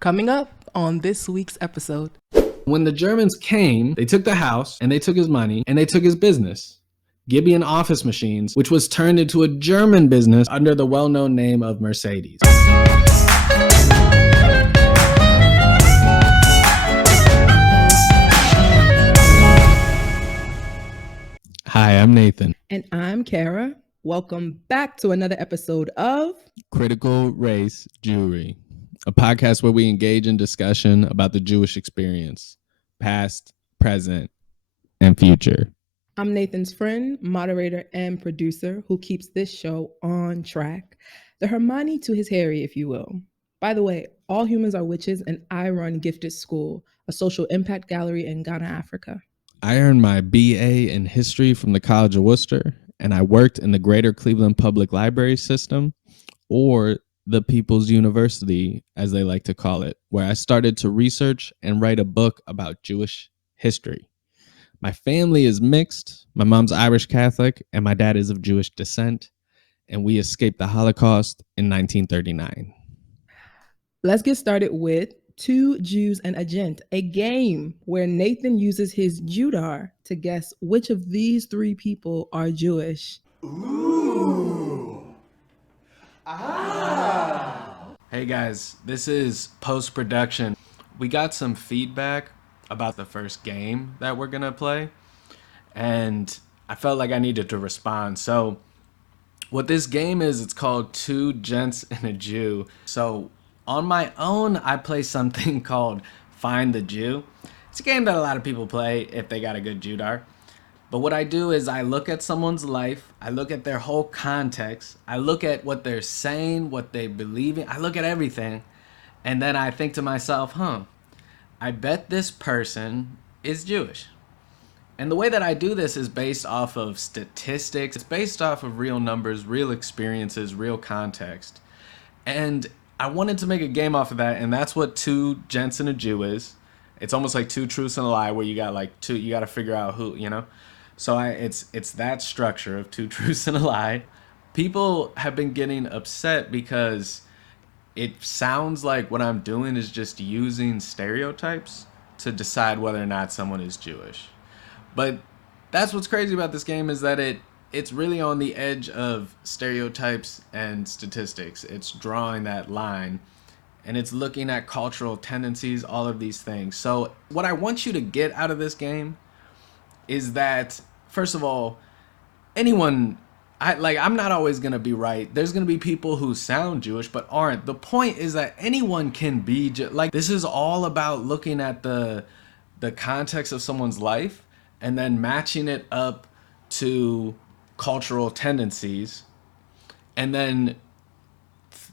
Coming up on this week's episode. When the Germans came, they took the house and they took his money and they took his business, Gibeon Office Machines, which was turned into a German business under the well-known name of Mercedes. Hi, I'm Nathan. And I'm Caira. Welcome back to another episode of Critical Race Jewry, a podcast where we engage in discussion about the Jewish experience, past, present, and future. I'm Nathan's friend, moderator, and producer who keeps this show on track. The 𝗦𝗂𝗽𝗏, if you will. By the way, all humans are witches, and I run Gifted School, a social impact gallery in Ghana, Africa. I earned my BA in history from the College of Worcester, and I worked in the Greater Cleveland Public Library System, or the People's University, as they like to call it, where I started to research and write a book about Jewish history. My family is mixed. My mom's Irish Catholic, and my dad is of Jewish descent, and we escaped the Holocaust in 1939. Let's get started with Two Jews and a Gent, a game where Nathan uses his Jewdar to guess which of these three people are Jewish. Ooh. Ah. Hey guys, this is post-production. We got some feedback about the first game that we're gonna play, and I felt like I needed to respond. So what this game is, it's called Two Gents and a Jew. So on my own, I play something called Find the Jew. It's a game that a lot of people play if they got a good Jewdar. But what I do is I look at someone's life, I look at their whole context, I look at what they're saying, what they believe in, I look at everything, and then I think to myself, I bet this person is Jewish. And the way that I do this is based off of statistics. It's based off of real numbers, real experiences, real context. And I wanted to make a game off of that, and that's what Two Gents and a Jew is. It's almost like two truths and a lie, where you got like two, you got to figure out who, you know. So it's that structure of two truths and a lie. People have been getting upset because it sounds like what I'm doing is just using stereotypes to decide whether or not someone is Jewish. But that's what's crazy about this game, is that it's really on the edge of stereotypes and statistics. It's drawing that line, and it's looking at cultural tendencies, all of these things. So what I want you to get out of this game is that, first of all, I'm not always going to be right. There's going to be people who sound Jewish but aren't. The point is that anyone can be, this is all about looking at the context of someone's life and then matching it up to cultural tendencies, and then,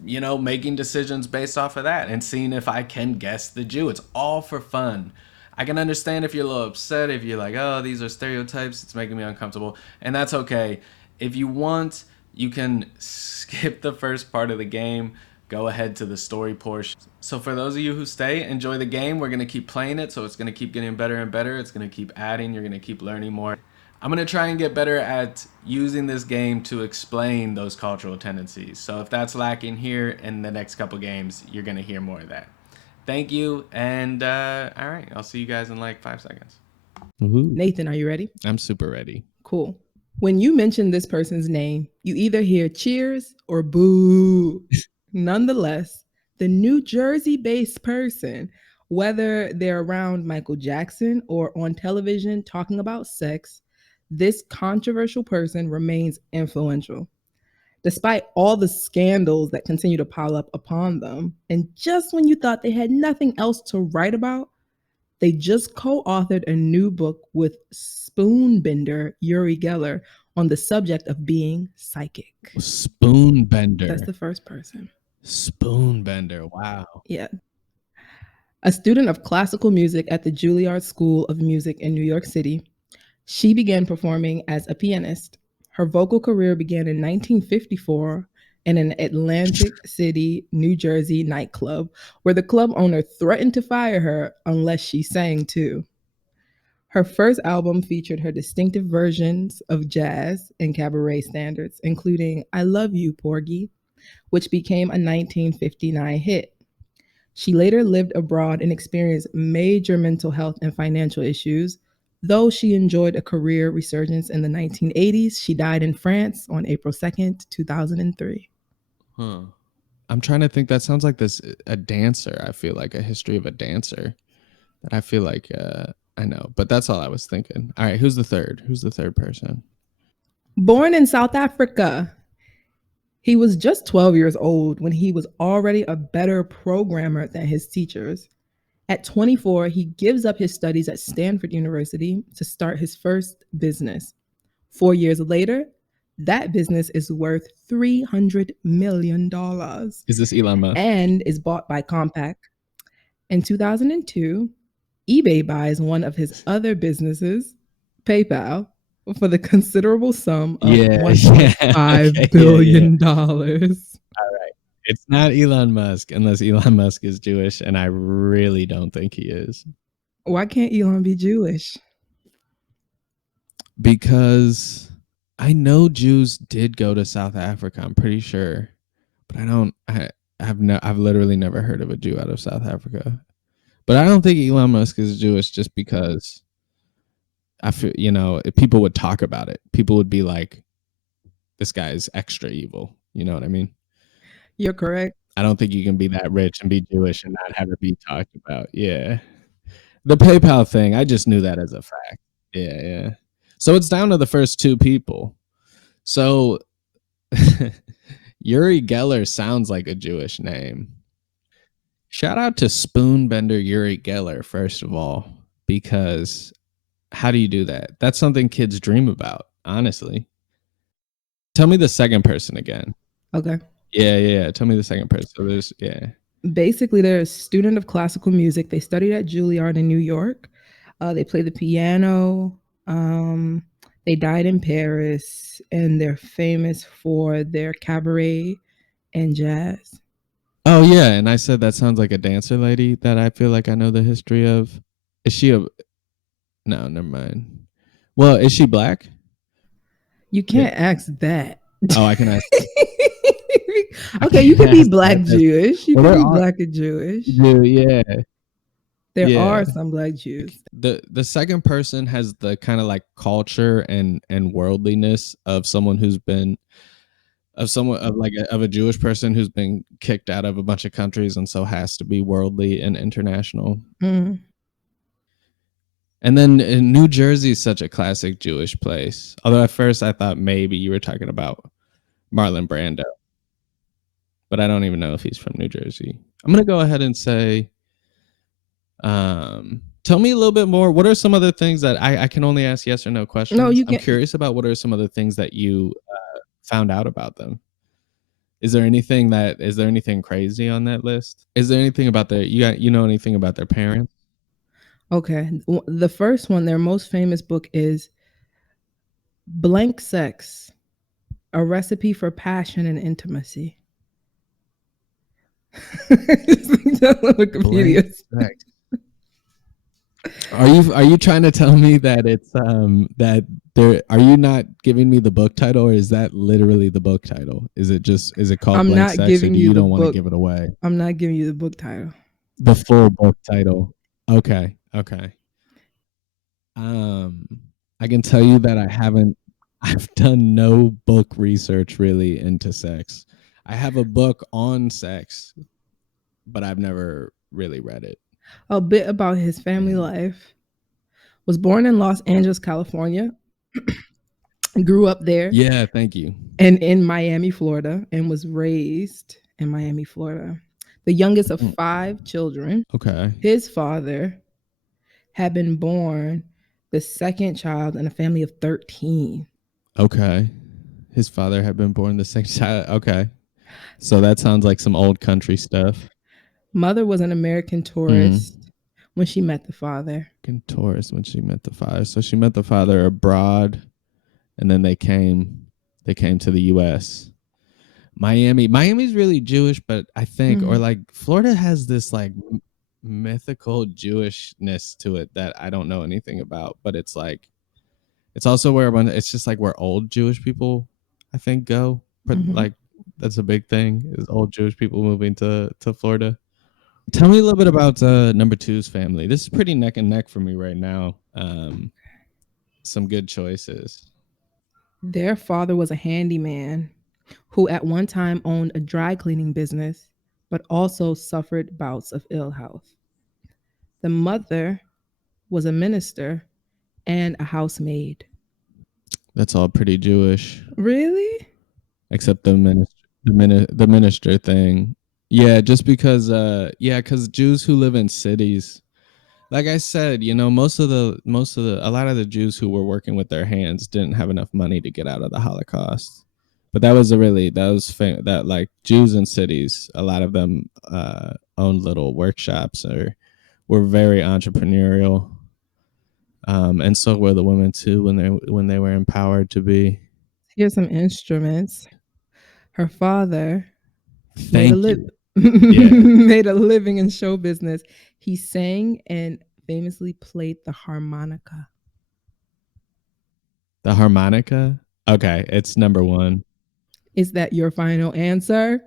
you know, making decisions based off of that and seeing if I can guess the Jew. It's all for fun. I can understand if you're a little upset, if you're like, oh, these are stereotypes, it's making me uncomfortable, and that's okay. If you want, you can skip the first part of the game, go ahead to the story portion. So for those of you who stay, enjoy the game. We're going to keep playing it, so it's going to keep getting better and better. It's going to keep adding. You're going to keep learning more. I'm going to try and get better at using this game to explain those cultural tendencies. So if that's lacking here, in the next couple games, you're going to hear more of that. Thank you, and all right, I'll see you guys in like 5 seconds. Woo-hoo. Nathan, are you ready? I'm super ready. Cool. When you mention this person's name, you either hear cheers or boo. Nonetheless, the New Jersey-based person, whether they're around Michael Jackson or on television talking about sex, this controversial person remains influential. Despite all the scandals that continue to pile up upon them, and just when you thought they had nothing else to write about, they just co-authored a new book with spoonbender Uri Geller on the subject of being psychic. Spoonbender. That's the first person. Spoonbender. Wow. Yeah. A student of classical music at the Juilliard School of Music in New York City, she began performing as a pianist. Her vocal career began in 1954 in an Atlantic City, New Jersey nightclub where the club owner threatened to fire her unless she sang too. Her first album featured her distinctive versions of jazz and cabaret standards, including I Love You, Porgy, which became a 1959 hit. She later lived abroad and experienced major mental health and financial issues. Though she enjoyed a career resurgence in the 1980s, she died in France on April 2nd, 2003. Huh. I'm trying to think. That sounds like a dancer. I feel like a history of a dancer. That I feel like I know, but that's all I was thinking. All right, who's the third? Who's the third person? Born in South Africa, he was just 12 years old when he was already a better programmer than his teachers. At 24, he gives up his studies at Stanford University to start his first business. 4 years later, that business is worth $300 million. Is this Elon Musk? And is bought by Compaq. In 2002, eBay buys one of his other businesses, PayPal, for the considerable sum of $1.5 billion. All right. It's not Elon Musk unless Elon Musk is Jewish, and I really don't think he is. Why can't Elon be Jewish? Because I know Jews did go to South Africa, I'm pretty sure. But I've literally never heard of a Jew out of South Africa. But I don't think Elon Musk is Jewish just because I feel, if people would talk about it. People would be like, this guy is extra evil. You know what I mean? You're correct. I don't think you can be that rich and be Jewish and not have it be talked about. Yeah. The PayPal thing, I just knew that as a fact. Yeah. So it's down to the first two people. So Uri Geller sounds like a Jewish name. Shout out to Spoonbender Uri Geller, first of all, because how do you do that? That's something kids dream about, honestly. Tell me the second person again. Okay. Yeah. Tell me the second person. So basically, they're a student of classical music. They studied at Juilliard in New York. They play the piano. They died in Paris, and they're famous for their cabaret and jazz. Oh, yeah. And I said that sounds like a dancer lady that I feel like I know the history of. Is she a... No, never mind. Well, is she black? You can't ask that. Oh, I can ask. Okay, you can be black Jewish. You can be black and Jewish. Yeah. There are some black Jews. The second person has the kind of like culture and worldliness of someone who's been of a Jewish person who's been kicked out of a bunch of countries and so has to be worldly and international. Mm. And then New Jersey is such a classic Jewish place. Although at first I thought maybe you were talking about Marlon Brando. But I don't even know if he's from New Jersey. I'm going to go ahead and say, tell me a little bit more. What are some other things that I can only ask yes or no questions? No, you can't. I'm curious about what are some other things that you found out about them. Is there anything crazy on that list? Is there anything about you know anything about their parents? Okay. The first one, their most famous book is Blank Sex, A Recipe for Passion and Intimacy. Wikipedia. Are you trying to tell me that it's that there are you not giving me the book title, or is that literally the book title? Is it called I'm Blank not Sex, giving or do you the don't want to book. give it away? I'm not giving you the book title. The full book title. Okay. I can tell you that I've done no book research really into sex. I have a book on sex, but I've never really read it. A bit about his family life. Was born in Los Angeles, California. Grew up there. Yeah, thank you. And in Miami, Florida, and was raised in Miami, Florida. The youngest of 5 children. Okay. His father had been born the second child in a family of 13. Okay. His father had been born the second child. Okay. So that sounds like some old country stuff. Mother was an American tourist when she met the father. So she met the father abroad, and then they came to the U.S. Miami's really Jewish, but I think, or like Florida has this like mythical Jewishness to it that I don't know anything about, but it's like, it's also where it's just like where old Jewish people, I think, go. Like that's a big thing, is old Jewish people moving to Florida. Tell me a little bit about number two's family. This is pretty neck and neck for me right now. Some good choices. Their father was a handyman who at one time owned a dry cleaning business, but also suffered bouts of ill health. The mother was a minister and a housemaid. That's all pretty Jewish. Really? Except the minister thing. Yeah, just because because Jews who live in cities, like I said, a lot of the Jews who were working with their hands didn't have enough money to get out of the Holocaust. But that like Jews in cities, a lot of them owned little workshops or were very entrepreneurial. And so were the women too when they were empowered to be. Here's some instruments. Her father Thank you. made a living in show business. He sang and famously played the harmonica. The harmonica? Okay, it's number one. Is that your final answer?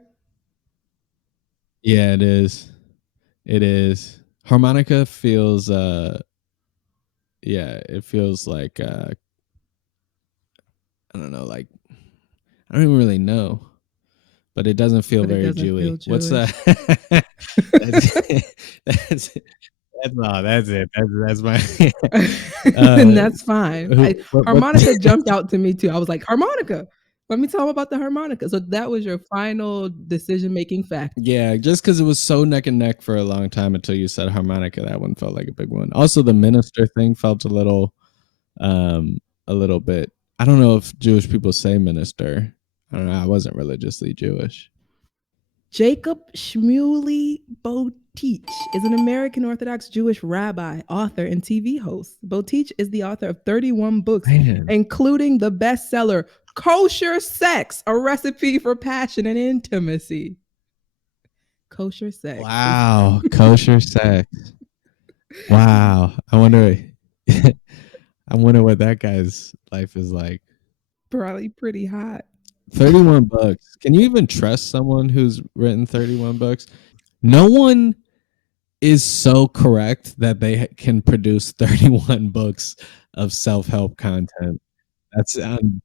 Yeah, it is. It is. Harmonica feels it feels like I don't know, like I don't even really know. But it doesn't feel very Jewy. What's that? That's it. That's my and that's fine. Harmonica jumped out to me too. I was like, harmonica. Let me tell them about the harmonica. So that was your final decision-making fact. Yeah, just because it was so neck and neck for a long time until you said harmonica, that one felt like a big one. Also, the minister thing felt a little bit. I don't know if Jewish people say minister. I don't know. I wasn't religiously Jewish. 𝗫𝗢𝗟𝗏𝗡𝗍 is an American Orthodox Jewish rabbi, author, and TV host. 𝗫𝗢𝗟 is the author of 31 books, including the bestseller Kosher Sex, A Recipe for Passion and Intimacy. Kosher Sex. Wow, kosher sex. Wow. I wonder what that guy's life is like. Probably pretty hot. 31 books. Can you even trust someone who's written 31 books? No one is so correct that they can produce 31 books of self-help content. That's unreal.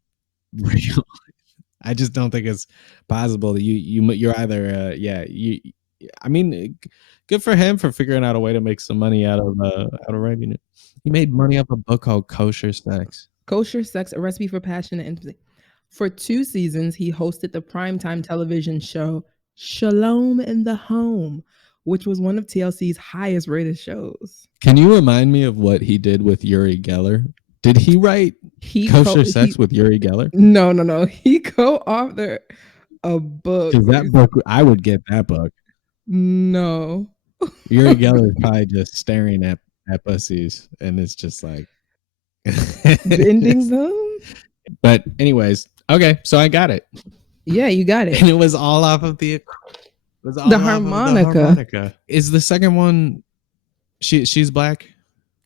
I just don't think it's possible. You're either I mean, good for him for figuring out a way to make some money out of writing it. He made money off a book called Kosher Sex. Kosher Sex, A Recipe for Passion and Intimacy. For 2 seasons, he hosted the primetime television show Shalom in the Home, which was one of TLC's highest rated shows. Can you remind me of what he did with Uri Geller? Did he write Kosher Sex with Uri Geller? No. He co-authored a book. That book, I would get that book. No. Uri Geller is probably just staring at pussies, and it's just like bending them. But anyways, okay, so I got it. Yeah, you got it. And it was all off of the harmonica. Is the second one she's black?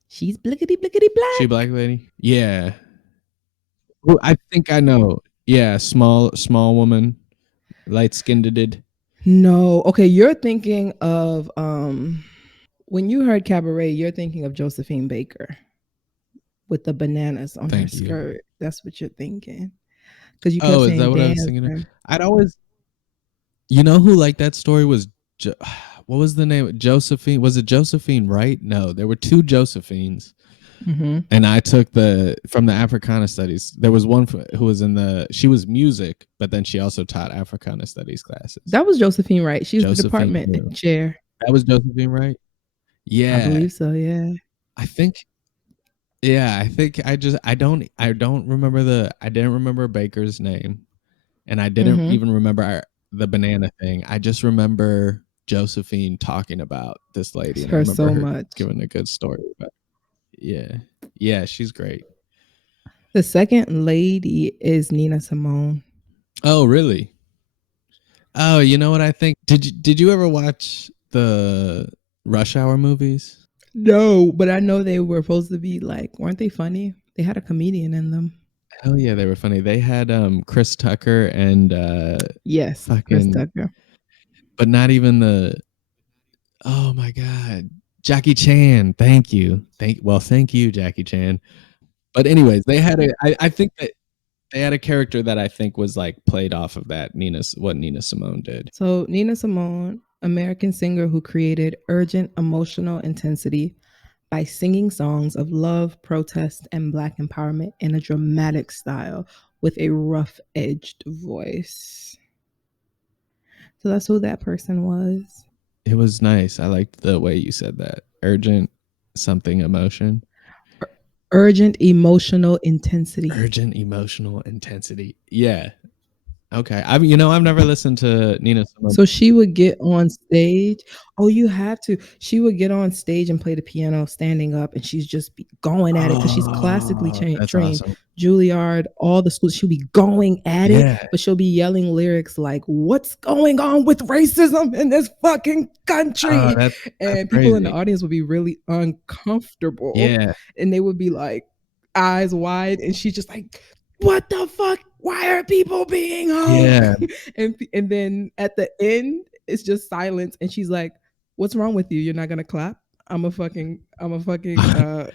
She's blickety black. She black lady? Yeah. Well, I think I know. Yeah, small woman, light skinned. No. Okay, you're thinking of when you heard cabaret, you're thinking of Josephine Baker with the bananas on her skirt. That's what you're thinking. Because you kept saying, is that what I was thinking? I'd always, who liked that story was, what was the name? Josephine. Was it Josephine Wright? No, there were 2 Josephines. Mm-hmm. And I took from the Africana Studies. There was one who was she was music, but then she also taught Africana Studies classes. That was Josephine Wright. She's the department chair. That was Josephine Wright? Yeah. I believe so, yeah. I think I don't remember I didn't remember Baker's name, and I didn't even remember the banana thing. I just remember Josephine talking about this lady, and I remember so much giving a good story about yeah, she's great. The second lady is Nina Simone. Oh, really? Oh, you know what I think? Did you ever watch the Rush Hour movies? No, but I know they were supposed to be like, weren't they funny? They had a comedian in them. Hell yeah, they were funny. They had Chris Tucker and yes, Chris Tucker. But not even the Oh my God. Jackie Chan. Thank you. Thank you, Jackie Chan. But anyways, I think that they had a character that I think was like played off of what Nina Simone did. So Nina Simone, American singer who created urgent emotional intensity by singing songs of love, protest, and Black empowerment in a dramatic style with a rough edged voice. So that's who that person was. It was nice. I liked the way you said that. Urgent something emotion. Urgent emotional intensity. Urgent emotional intensity. Yeah. Okay. I've never listened to Nina Simone. So she would get on stage. Oh, you have to. She would get on stage and play the piano standing up, and she's just going at it because she's classically That's trained. awesome. Juilliard, all the schools. She'll be going at Yeah. it, but she'll be yelling lyrics like, "What's going on with racism in this fucking country?" That's And people in the crazy. audience would be really uncomfortable. Yeah. And they would be like, eyes wide, and she's just like, "What the fuck? Why are people being Yeah. and then at the end, it's just silence, and she's like, "What's wrong with you? You're not gonna clap? I'm a fucking genius.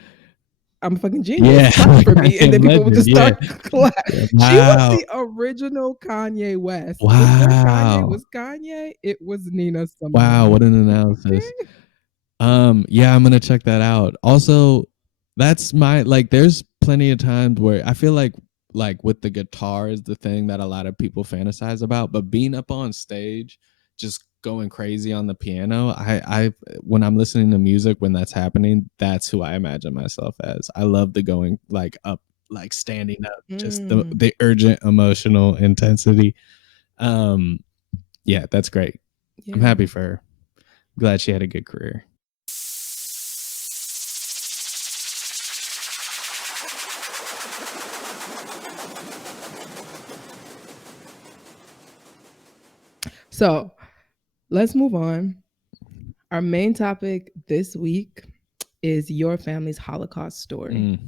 Yeah. Clap for me." And then people would just start clap. Yeah. She was Wow. the original Kanye West. Wow. Before Kanye was Kanye, it was Nina Simone. Wow, what an analysis. Yeah, I'm gonna check that out. Also, that's there's plenty of times where I feel like with the guitar is the thing that a lot of people fantasize about, but being up on stage just going crazy on the piano, I when I'm listening to music when that's happening, that's who I imagine myself as. I love the going up, standing up, just the urgent emotional intensity. Yeah, that's great. Yeah. I'm happy for her. Glad she had a good career. So let's move on. Our main topic this week is your family's Holocaust story.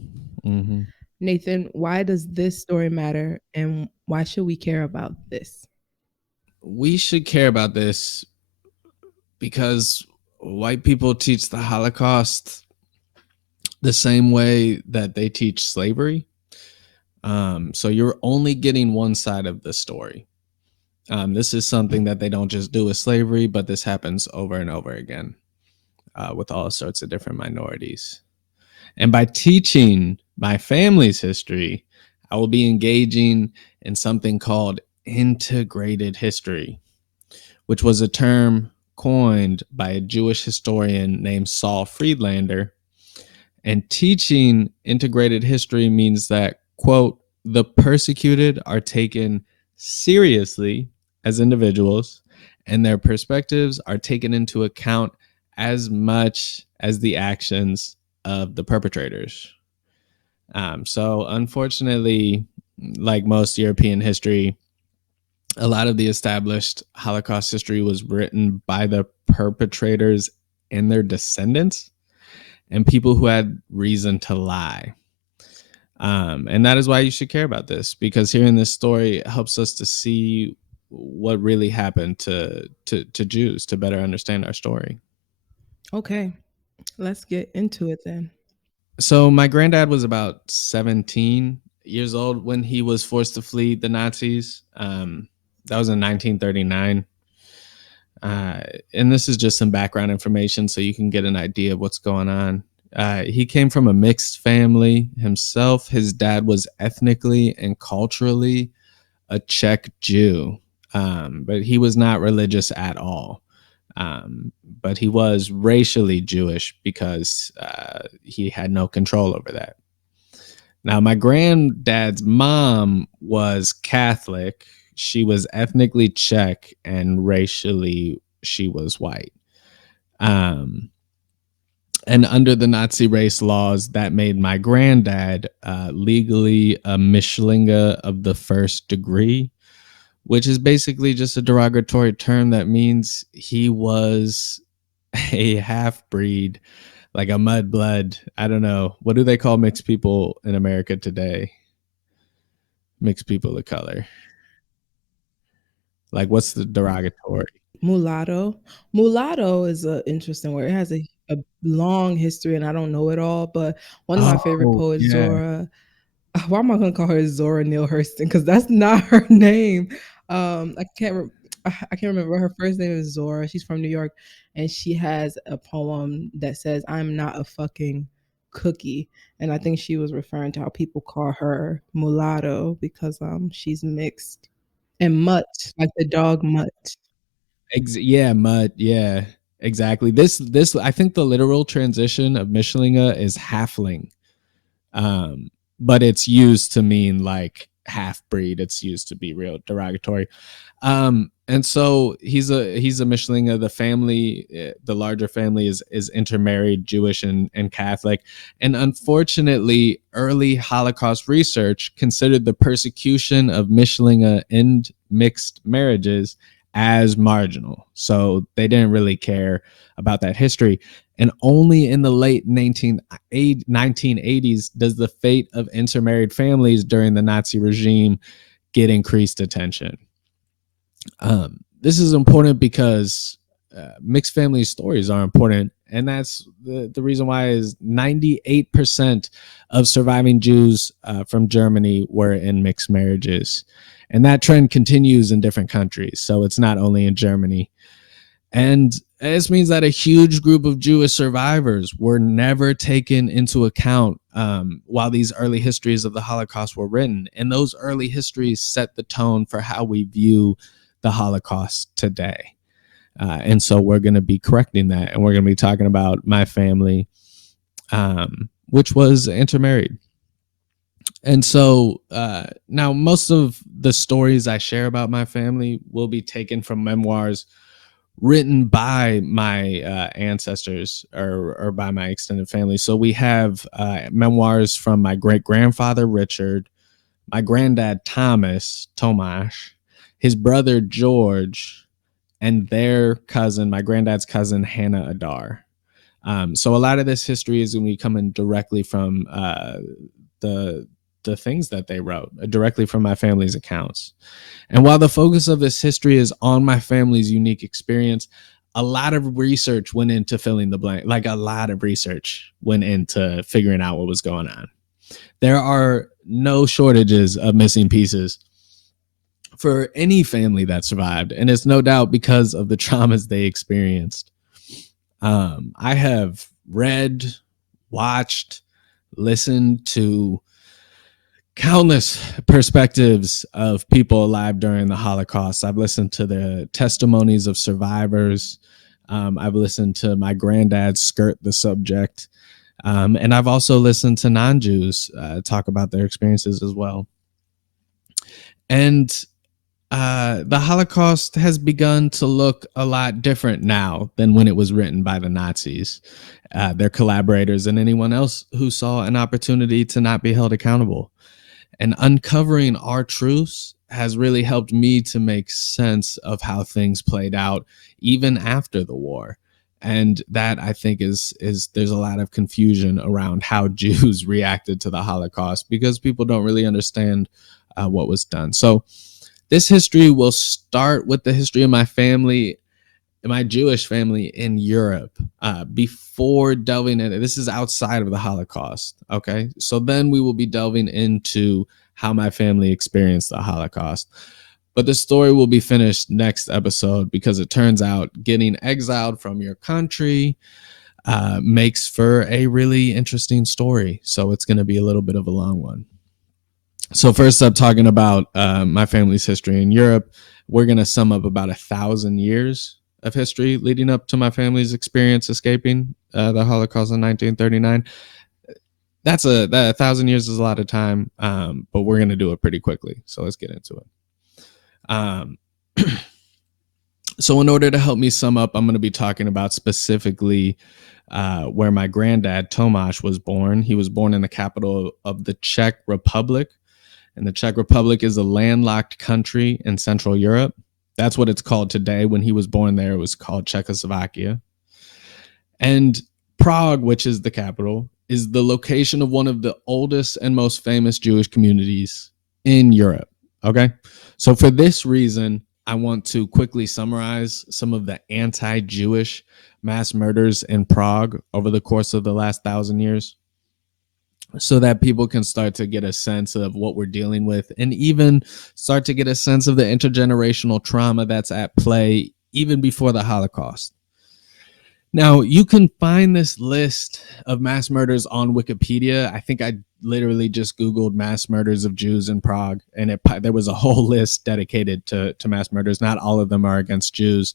Mm-hmm. Nathan, why does this story matter, and why should we care about this? We should care about this because white people teach the Holocaust the same way that they teach slavery. So you're only getting one side of the story. This is something that they don't just do with slavery, but this happens over and over again with all sorts of different minorities. And by teaching my family's history, I will be engaging in something called integrated history, which was a term coined by a Jewish historian named Saul Friedlander. And teaching integrated history means that, quote, the persecuted are taken seriously as individuals and their perspectives are taken into account as much as the actions of the perpetrators. So unfortunately, like most European history, a lot of the established Holocaust history was written by the perpetrators and their descendants and people who had reason to lie. And that is why you should care about this, because hearing this story helps us to see what really happened to Jews, to better understand our story. Okay, let's get into it then. So my granddad was about 17 years old when he was forced to flee the Nazis. That was in 1939. And this is just some background information so you can get an idea of what's going on. He came from a mixed family himself. His dad was ethnically and culturally a Czech Jew, but he was not religious at all. But he was racially Jewish because he had no control over that. Now, my granddad's mom was Catholic. She was ethnically Czech and racially she was white. And under the Nazi race laws, that made my granddad legally a Mischlinge of the first degree, which is basically just a derogatory term that means he was a half breed, like a mudblood. I don't know. What do they call mixed people in America today? Mixed people of color. Like, what's the derogatory? Mulatto. Mulatto is an interesting word. It has a long history, and I don't know it all. But one of my favorite Oh, poets, yeah. Zora. Why am I going to call her Zora Neale Hurston? Because that's not her name. I can't remember. Her first name is Zora. She's from New York, and she has a poem that says, "I'm not a fucking cookie," and I think she was referring to how people call her mulatto because she's mixed. And mutt, like the dog Mutt. Yeah, mud. Yeah, exactly. This I think the literal transition of 𝗦𝗫𝗄 is halfling, um, but it's used to mean like half breed. It's used to be real derogatory. And so he's a 𝗦𝗫𝗄. The family, the larger family is intermarried, Jewish and Catholic. And unfortunately, early Holocaust research considered the persecution of 𝗦𝗫𝗄 and mixed marriages as marginal. So they didn't really care about that history. And only in the late 1980s does the fate of intermarried families during the Nazi regime get increased attention. This is important because mixed family stories are important, and that's the reason why is 98% of surviving Jews from Germany were in mixed marriages, and that trend continues in different countries. So it's not only in Germany. And this means that a huge group of Jewish survivors were never taken into account while these early histories of the Holocaust were written. And those early histories set the tone for how we view the Holocaust today. And so we're going to be correcting that. And we're going to be talking about my family, which was intermarried. And so now most of the stories I share about my family will be taken from memoirs written by my ancestors or by my extended family. So we have memoirs from my great grandfather Richard, my granddad Tomasz, his brother George, and their cousin, my granddad's cousin Hannah Adar. So a lot of this history is going to be coming directly from the things that they wrote, directly from my family's accounts. And while the focus of this history is on my family's unique experience, a lot of research went into filling the blank. Like a lot of research went into figuring out what was going on. There are no shortages of missing pieces for any family that survived, and it's no doubt because of the traumas they experienced. I have read, watched, listened to countless perspectives of people alive during the Holocaust. I've listened to the testimonies of survivors. I've listened to my granddad skirt the subject. And I've also listened to non-Jews talk about their experiences as well. And the Holocaust has begun to look a lot different now than when it was written by the Nazis, their collaborators, and anyone else who saw an opportunity to not be held accountable. And uncovering our truths has really helped me to make sense of how things played out even after the war. And that, I think, is there's a lot of confusion around how Jews reacted to the Holocaust because people don't really understand what was done. So this history will start with the history of my family, my Jewish family in Europe, before delving into this is outside of the Holocaust. Okay. So then we will be delving into how my family experienced the Holocaust. But the story will be finished next episode because it turns out getting exiled from your country makes for a really interesting story. So it's going to be a little bit of a long one. So first up, talking about my family's history in Europe, we're going to sum up about 1,000 years of history leading up to my family's experience escaping the Holocaust in 1939. That 1,000 years is a lot of time, but we're going to do it pretty quickly. So let's get into it. So in order to help me sum up, I'm going to be talking about specifically where my granddad Tomasz was born. He was born in the capital of the Czech Republic. And the Czech Republic is a landlocked country in Central Europe. That's what it's called today. When he was born there, it was called Czechoslovakia. And Prague, which is the capital, is the location of one of the oldest and most famous Jewish communities in Europe. Okay. So for this reason, I want to quickly summarize some of the anti-Jewish mass murders in Prague over the course of the last 1,000 years, so that people can start to get a sense of what we're dealing with, and even start to get a sense of the intergenerational trauma that's at play even before the Holocaust. Now, you can find this list of mass murders on Wikipedia. I think I literally just Googled mass murders of Jews in Prague, and there was a whole list dedicated to mass murders. Not all of them are against Jews,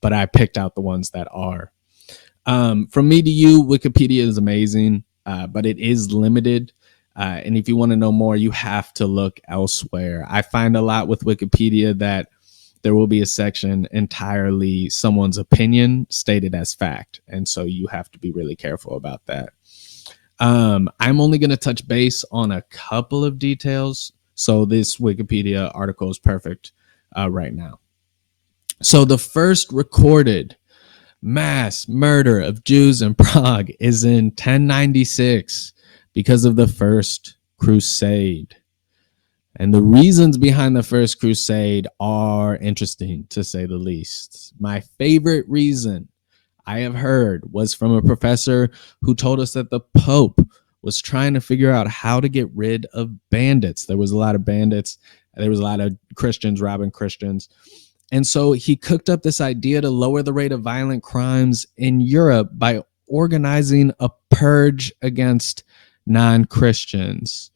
but I picked out the ones that are. From me to you, Wikipedia is amazing, but it is limited. And if you want to know more, you have to look elsewhere. I find a lot with Wikipedia that there will be a section entirely someone's opinion stated as fact. And so you have to be really careful about that. I'm only going to touch base on a couple of details. So this Wikipedia article is perfect right now. So the first recorded mass murder of Jews in Prague is in 1096 because of the First Crusade. And the reasons behind the First Crusade are interesting, to say the least. My favorite reason I have heard was from a professor who told us that the Pope was trying to figure out how to get rid of bandits. There was a lot of bandits. There was a lot of Christians robbing Christians. And so he cooked up this idea to lower the rate of violent crimes in Europe by organizing a purge against non-Christians.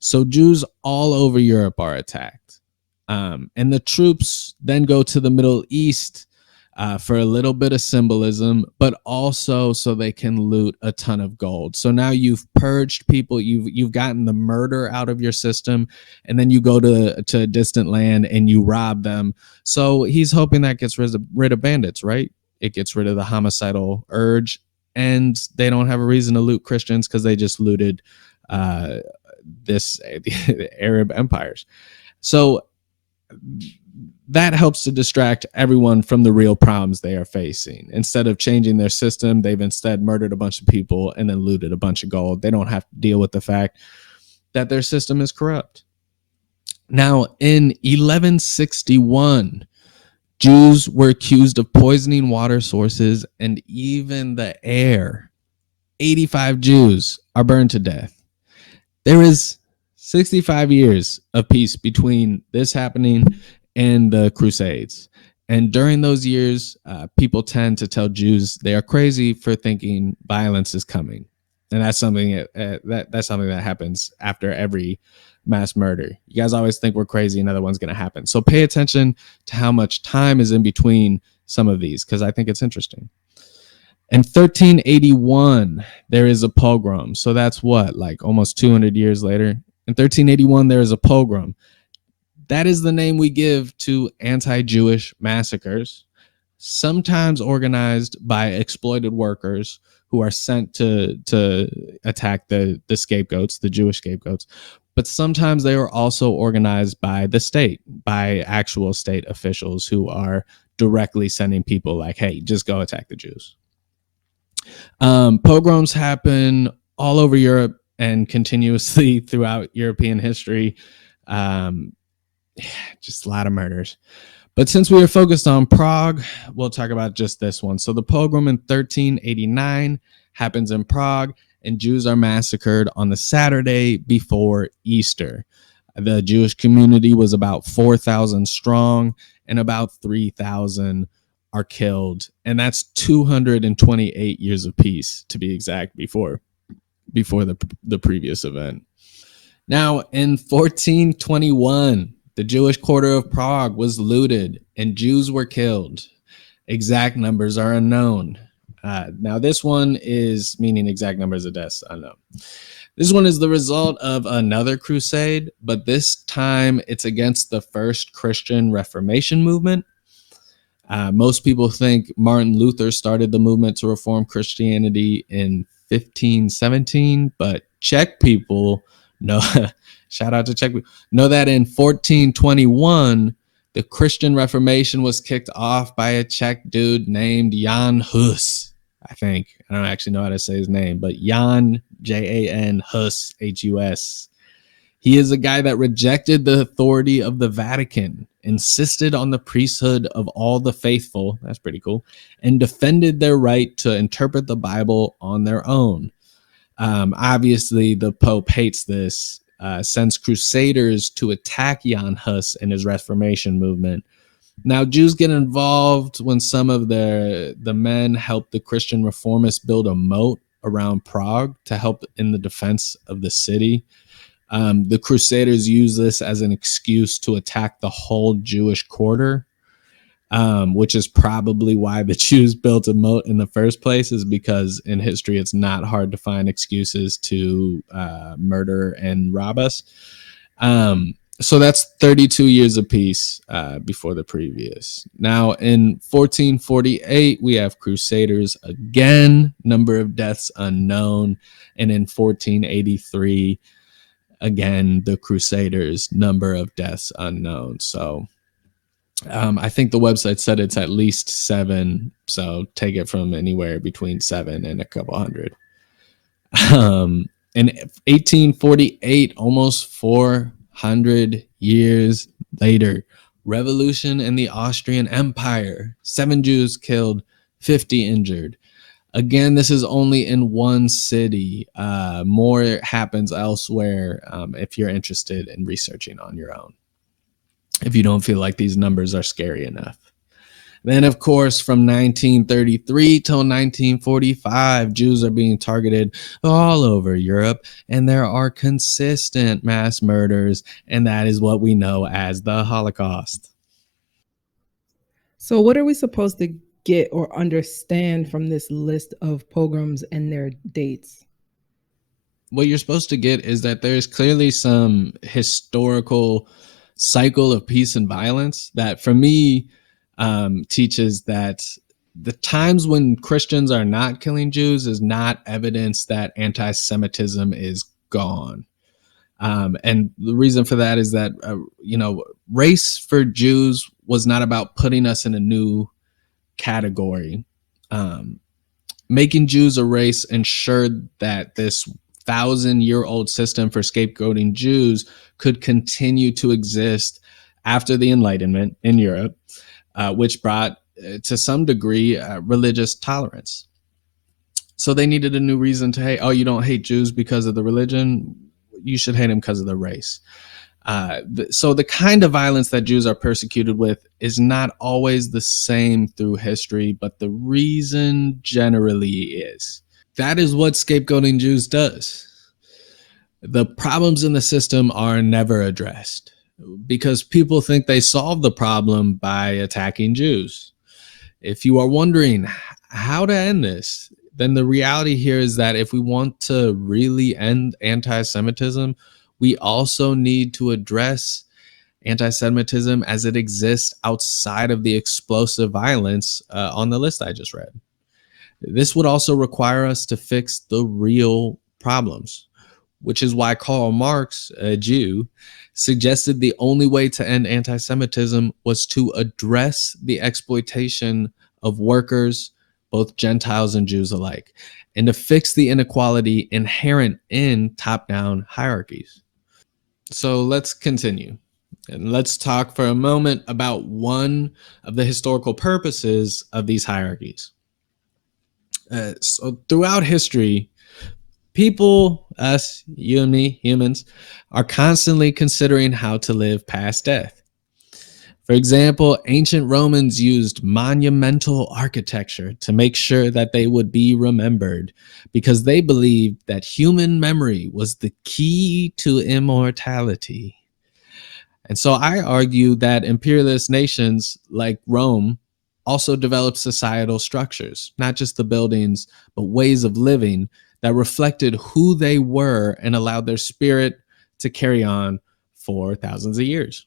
So Jews all over Europe are attacked. And the troops then go to the Middle East for a little bit of symbolism, but also so they can loot a ton of gold. So now you've purged people, you've gotten the murder out of your system, and then you go to a distant land and you rob them. So he's hoping that gets rid of bandits, right? It gets rid of the homicidal urge, and they don't have a reason to loot Christians because they just looted the Arab empires. So that helps to distract everyone from the real problems they are facing. Instead of changing their system, they've instead murdered a bunch of people and then looted a bunch of gold. They don't have to deal with the fact that their system is corrupt. Now, in 1161, Jews were accused of poisoning water sources and even the air. 85 Jews are burned to death. There is 65 years of peace between this happening and the Crusades. And during those years, people tend to tell Jews they are crazy for thinking violence is coming. And that's something that's something that happens after every mass murder. You guys always think we're crazy, another one's going to happen. So pay attention to how much time is in between some of these, because I think it's interesting. In 1381, there is a pogrom. So that's what, like almost 200 years later. In 1381, there is a pogrom. That is the name we give to anti-Jewish massacres, sometimes organized by exploited workers who are sent to attack the scapegoats, the Jewish scapegoats. But sometimes they are also organized by the state, by actual state officials who are directly sending people like, hey, just go attack the Jews. Pogroms happen all over Europe and continuously throughout European history. Just a lot of murders. But since we are focused on Prague, we'll talk about just this one. So the pogrom in 1389 happens in Prague, and Jews are massacred on the Saturday before Easter. The Jewish community was about 4,000 strong, and about 3,000 are killed. And that's 228 years of peace, to be exact, before the previous event. Now, in 1421, the Jewish quarter of Prague was looted and Jews were killed. Exact numbers are unknown. Now, this one is meaning exact numbers of deaths unknown. This one is the result of another crusade, but this time it's against the first Christian Reformation movement. Most people think Martin Luther started the movement to reform Christianity in 1517, but Czech people know, shout out to Czech people, know that in 1421, the Christian Reformation was kicked off by a Czech dude named Jan Hus. I think. I don't actually know how to say his name, but Jan, Jan Hus, Hus. He is a guy that rejected the authority of the Vatican, insisted on the priesthood of all the faithful, that's pretty cool, and defended their right to interpret the Bible on their own. Obviously, the Pope hates this, sends crusaders to attack Jan Hus and his Reformation movement. Now, Jews get involved when some of the men help the Christian reformists build a moat around Prague to help in the defense of the city. The Crusaders use this as an excuse to attack the whole Jewish quarter, which is probably why the Jews built a moat in the first place, is because in history it's not hard to find excuses to murder and rob us. So that's 32 years of peace before the previous. Now in 1448, we have Crusaders again, number of deaths unknown. And in 1483, again, the Crusaders, number of deaths unknown. So I think the website said it's at least 7. So take it from anywhere between 7 and a couple hundred. In 1848, almost 400 years later, revolution in the Austrian Empire. 7 Jews killed, 50 injured. Again, this is only in one city. More happens elsewhere if you're interested in researching on your own, if you don't feel like these numbers are scary enough. Then, of course, from 1933 till 1945, Jews are being targeted all over Europe, and there are consistent mass murders, and that is what we know as the Holocaust. So what are we supposed to get or understand from this list of pogroms and their dates? What you're supposed to get is that there's clearly some historical cycle of peace and violence that, for me, teaches that the times when Christians are not killing Jews is not evidence that anti-Semitism is gone. And the reason for that is that, race for Jews was not about putting us in a new category. Making Jews a race ensured that this 1,000-year-old system for scapegoating Jews could continue to exist after the Enlightenment in Europe, which brought, to some degree, religious tolerance. So they needed a new reason to hate. Oh, you don't hate Jews because of the religion? You should hate them because of the race. So the kind of violence that Jews are persecuted with is not always the same through history, but the reason generally is. That is what scapegoating Jews does. The problems in the system are never addressed because people think they solve the problem by attacking Jews. If you are wondering how to end this, then the reality here is that if we want to really end anti-Semitism, we also need to address anti-Semitism as it exists outside of the explosive violence on the list I just read. This would also require us to fix the real problems, which is why Karl Marx, a Jew, suggested the only way to end anti-Semitism was to address the exploitation of workers, both Gentiles and Jews alike, and to fix the inequality inherent in top-down hierarchies. So let's continue. And let's talk for a moment about one of the historical purposes of these hierarchies. So throughout history, people, us, you and me, humans, are constantly considering how to live past death. For example, ancient Romans used monumental architecture to make sure that they would be remembered because they believed that human memory was the key to immortality. And so I argue that imperialist nations like Rome also developed societal structures, not just the buildings, but ways of living that reflected who they were and allowed their spirit to carry on for thousands of years.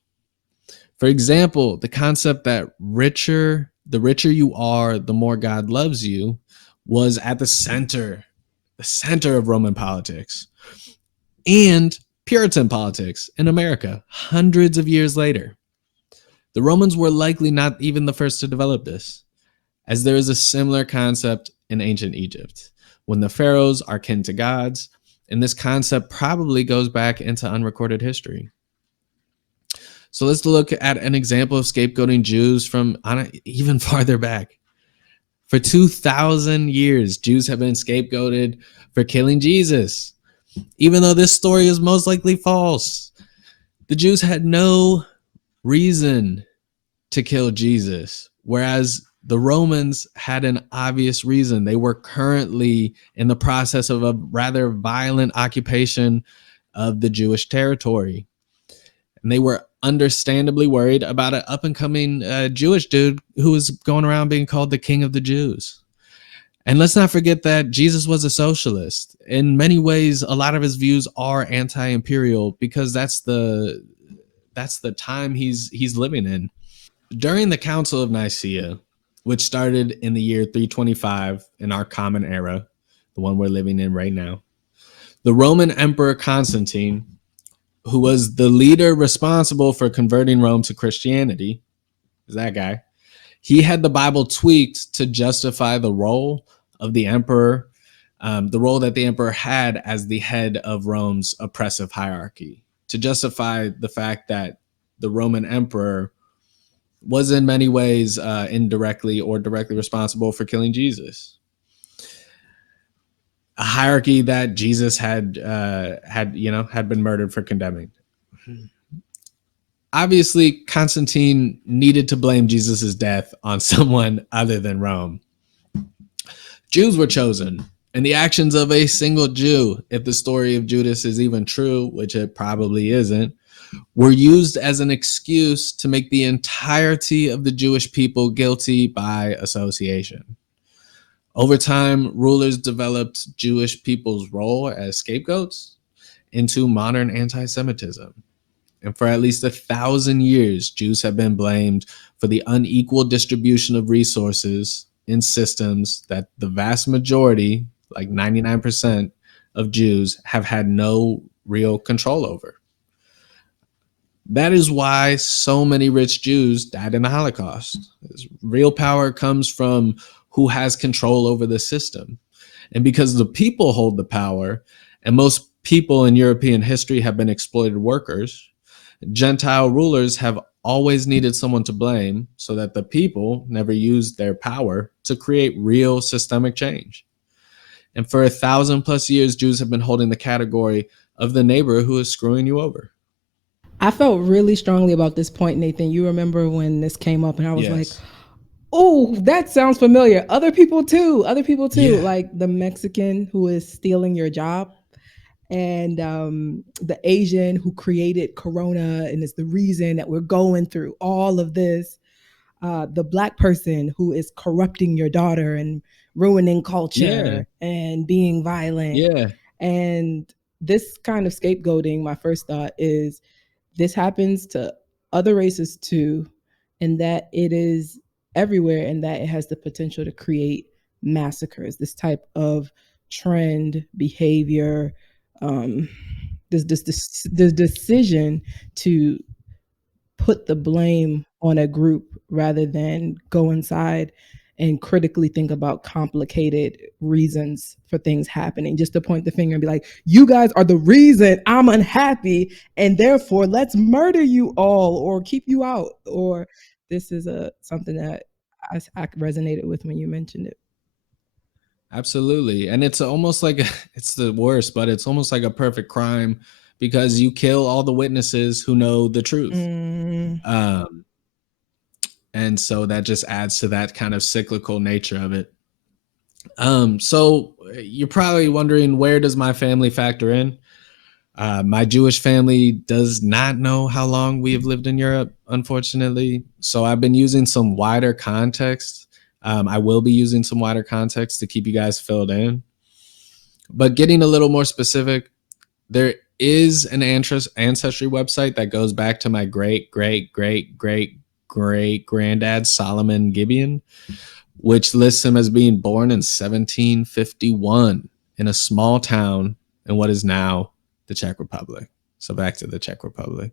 For example, the concept that the richer you are, the more God loves you, was at the center of Roman politics and Puritan politics in America hundreds of years later. The Romans were likely not even the first to develop this, as there is a similar concept in ancient Egypt, when the pharaohs are kin to gods And this concept probably goes back into unrecorded history. So let's look at an example of scapegoating Jews from even farther back. For 2,000 years, Jews have been scapegoated for killing Jesus, even though this story is most likely false. The Jews had no reason to kill Jesus, whereas the Romans had an obvious reason. They were currently in the process of a rather violent occupation of the Jewish territory. And they were understandably worried about an up-and-coming Jewish dude who was going around being called the King of the Jews. And let's not forget that Jesus was a socialist. In many ways, a lot of his views are anti-imperial because that's the time he's living in. During the Council of Nicaea, which started in the year 325 in our common era, the one we're living in right now, the Roman Emperor Constantine, who was the leader responsible for converting Rome to Christianity, is that guy, he had the Bible tweaked to justify the role of the emperor, the role that the emperor had as the head of Rome's oppressive hierarchy, to justify the fact that the Roman emperor was in many ways indirectly or directly responsible for killing Jesus. A hierarchy that Jesus had been murdered for condemning. Obviously, Constantine needed to blame Jesus' death on someone other than Rome. Jews were chosen, and the actions of a single Jew, if the story of Judas is even true, which it probably isn't, were used as an excuse to make the entirety of the Jewish people guilty by association. Over time, rulers developed Jewish people's role as scapegoats into modern anti-Semitism. And for at least 1,000 years, Jews have been blamed for the unequal distribution of resources in systems that the vast majority, like 99% of Jews, have had no real control over. That is why so many rich Jews died in the Holocaust. Real power comes from who has control over the system. And because the people hold the power, and most people in European history have been exploited workers, Gentile rulers have always needed someone to blame so that the people never used their power to create real systemic change. And for 1,000+ years, Jews have been holding the category of the neighbor who is screwing you over. I felt really strongly about this point, Nathan. You remember when this came up and I was like, oh, that sounds familiar. Other people too. Yeah. Like the Mexican who is stealing your job, and the Asian who created Corona and is the reason that we're going through all of this. The Black person who is corrupting your daughter and ruining culture and being violent. Yeah. And this kind of scapegoating, my first thought is this happens to other races too, and that it is everywhere, and that it has the potential to create massacres. This type of trend, behavior, this decision to put the blame on a group rather than go inside and critically think about complicated reasons for things happening, just to point the finger and be like, you guys are the reason I'm unhappy, and therefore let's murder you all or keep you out. Or this is something that I resonated with when you mentioned it. Absolutely. And it's almost like, it's the worst, but it's almost like a perfect crime because you kill all the witnesses who know the truth. And so that just adds to that kind of cyclical nature of it. So you're probably wondering, where does my family factor in? My Jewish family does not know how long we have lived in Europe, unfortunately. So I've been using some wider context. I will be using some wider context to keep you guys filled in. But getting a little more specific, there is an ancestry website that goes back to my great-great-great-great-great-granddad, Solomon Gibeon, which lists him as being born in 1751 in a small town in what is now the Czech Republic. So back to the Czech Republic.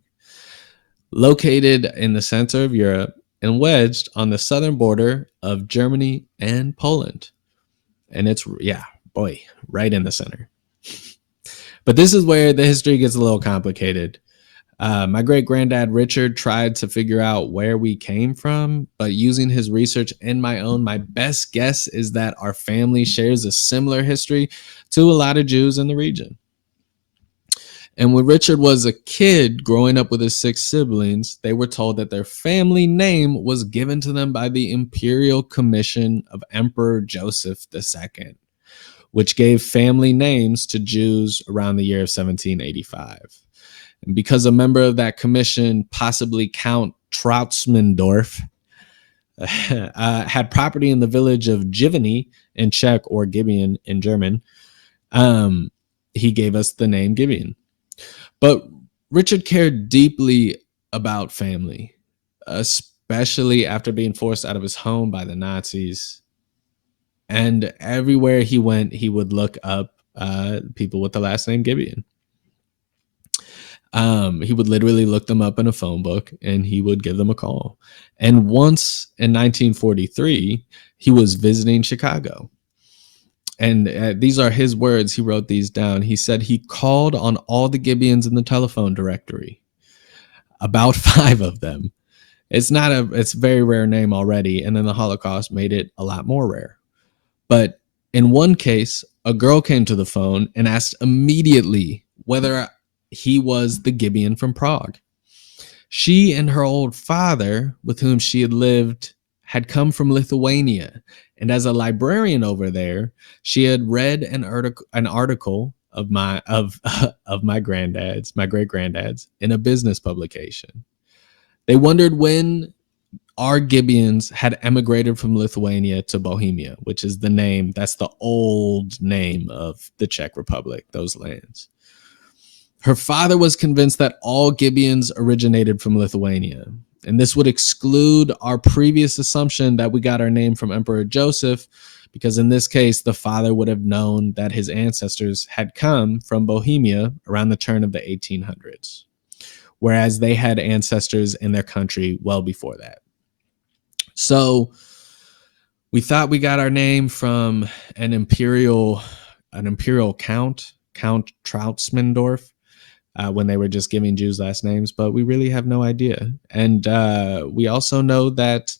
Located in the center of Europe and wedged on the southern border of Germany and Poland. And it's, right in the center. But this is where the history gets a little complicated. My great-granddad Richard tried to figure out where we came from, but using his research and my own, my best guess is that our family shares a similar history to a lot of Jews in the region. And when Richard was a kid growing up with his 6 siblings, they were told that their family name was given to them by the Imperial Commission of Emperor Joseph II, which gave family names to Jews around the year of 1785. And because a member of that commission, possibly Count Trautsmendorf, had property in the village of Giverny in Czech, or Gibeon in German, he gave us the name Gibeon. But Richard cared deeply about family, especially after being forced out of his home by the Nazis. And everywhere he went, he would look up people with the last name Gibeon. He would literally look them up in a phone book and he would give them a call. And once in 1943, he was visiting Chicago. And these are his words. He wrote these down. He said he called on all the Gibeons in the telephone directory, about 5 of them. It's a very rare name already. And then the Holocaust made it a lot more rare. But in one case, a girl came to the phone and asked immediately whether he was the Gibeon from Prague. She and her old father, with whom she had lived, had come from Lithuania. And as a librarian over there, she had read an article of my great-granddad's in a business publication. They wondered when our Gibeons had emigrated from Lithuania to Bohemia, which is that's the old name of the Czech Republic, those lands. Her father was convinced that all Gibeons originated from Lithuania, and this would exclude our previous assumption that we got our name from Emperor Joseph, because in this case, the father would have known that his ancestors had come from Bohemia around the turn of the 1800s, whereas they had ancestors in their country well before that. So we thought we got our name from an imperial count, Count Trautsmendorf, when they were just giving Jews last names, but we really have no idea. And we also know that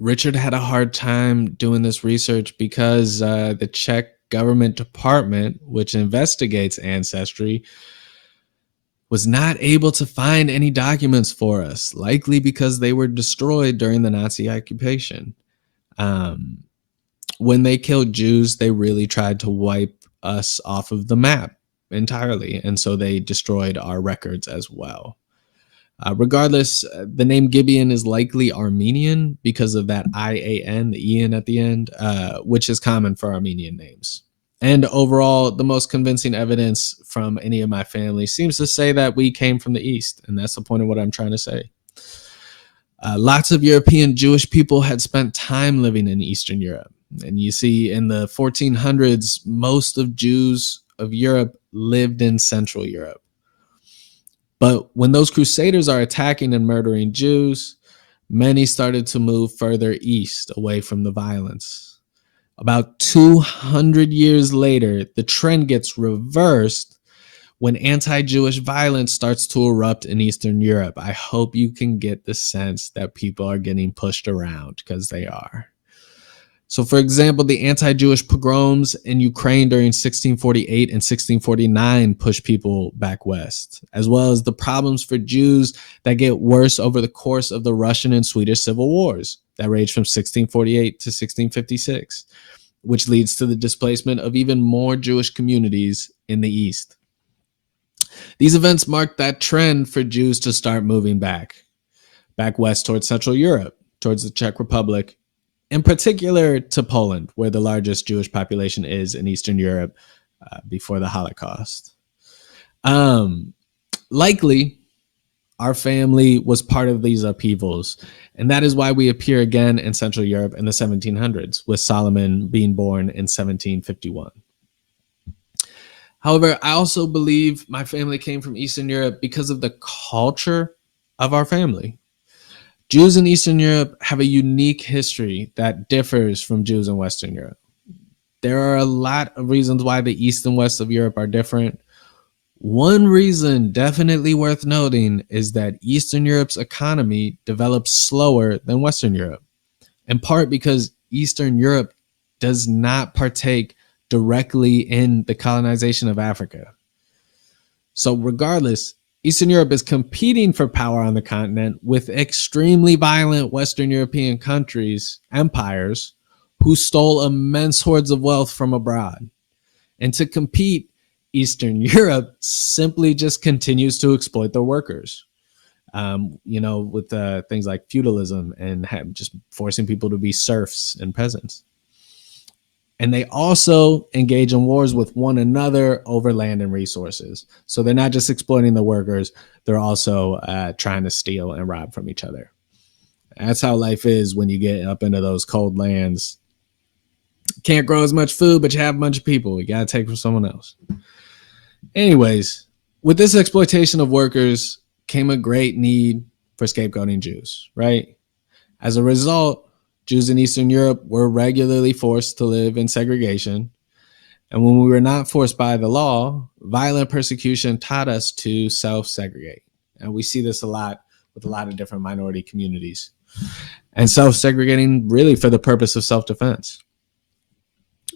Richard had a hard time doing this research because the Czech government department, which investigates ancestry, was not able to find any documents for us, likely because they were destroyed during the Nazi occupation. When they killed Jews, they really tried to wipe us off of the map entirely, and so they destroyed our records as well. Regardless, the name Gibeon is likely Armenian because of that IAN, the EN at the end, which is common for Armenian names. And overall, the most convincing evidence from any of my family seems to say that we came from the East, and that's the point of what I'm trying to say. Lots of European Jewish people had spent time living in Eastern Europe. And you see, in the 1400s, most of Jews of Europe lived in Central Europe. But when those crusaders are attacking and murdering Jews, many started to move further east, away from the violence. About 200 years later, the trend gets reversed when anti-Jewish violence starts to erupt in Eastern Europe. I hope you can get the sense that people are getting pushed around, because they are. So, for example, the anti-Jewish pogroms in Ukraine during 1648 and 1649 pushed people back west, as well as the problems for Jews that get worse over the course of the Russian and Swedish civil wars that raged from 1648 to 1656, which leads to the displacement of even more Jewish communities in the East. These events marked that trend for Jews to start moving back west towards Central Europe, towards the Czech Republic, in particular to Poland, where the largest Jewish population is in Eastern Europe before the Holocaust. Likely, our family was part of these upheavals, and that is why we appear again in Central Europe in the 1700s, with Solomon being born in 1751. However, I also believe my family came from Eastern Europe because of the culture of our family. Jews in Eastern Europe have a unique history that differs from Jews in Western Europe. there are a lot of reasons why the East and West of Europe are different. One reason definitely worth noting is that Eastern Europe's economy developed slower than Western Europe, in part because Eastern Europe does not partake directly in the colonization of Africa. So regardless, Eastern Europe is competing for power on the continent with extremely violent Western European countries, empires, who stole immense hordes of wealth from abroad. And to compete, Eastern Europe simply just continues to exploit their workers, with things like feudalism and just forcing people to be serfs and peasants. And they also engage in wars with one another over land and resources. So they're not just exploiting the workers, they're also trying to steal and rob from each other. That's how life is when you get up into those cold lands. Can't grow as much food, but you have a bunch of people. You got to take from someone else. Anyways, with this exploitation of workers came a great need for scapegoating Jews, right? As a result, Jews in Eastern Europe were regularly forced to live in segregation. And when we were not forced by the law, violent persecution taught us to self-segregate. And we see this a lot with a lot of different minority communities. And self-segregating really for the purpose of self-defense.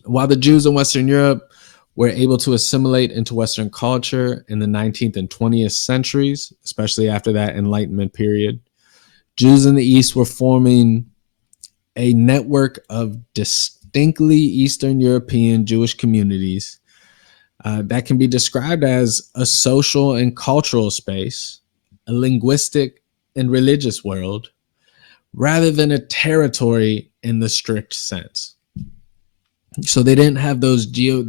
While the Jews in Western Europe were able to assimilate into Western culture in the 19th and 20th centuries, especially after that Enlightenment period, Jews in the East were forming a network of distinctly Eastern European Jewish communities that can be described as a social and cultural space, a linguistic and religious world, rather than a territory in the strict sense. So they didn't have they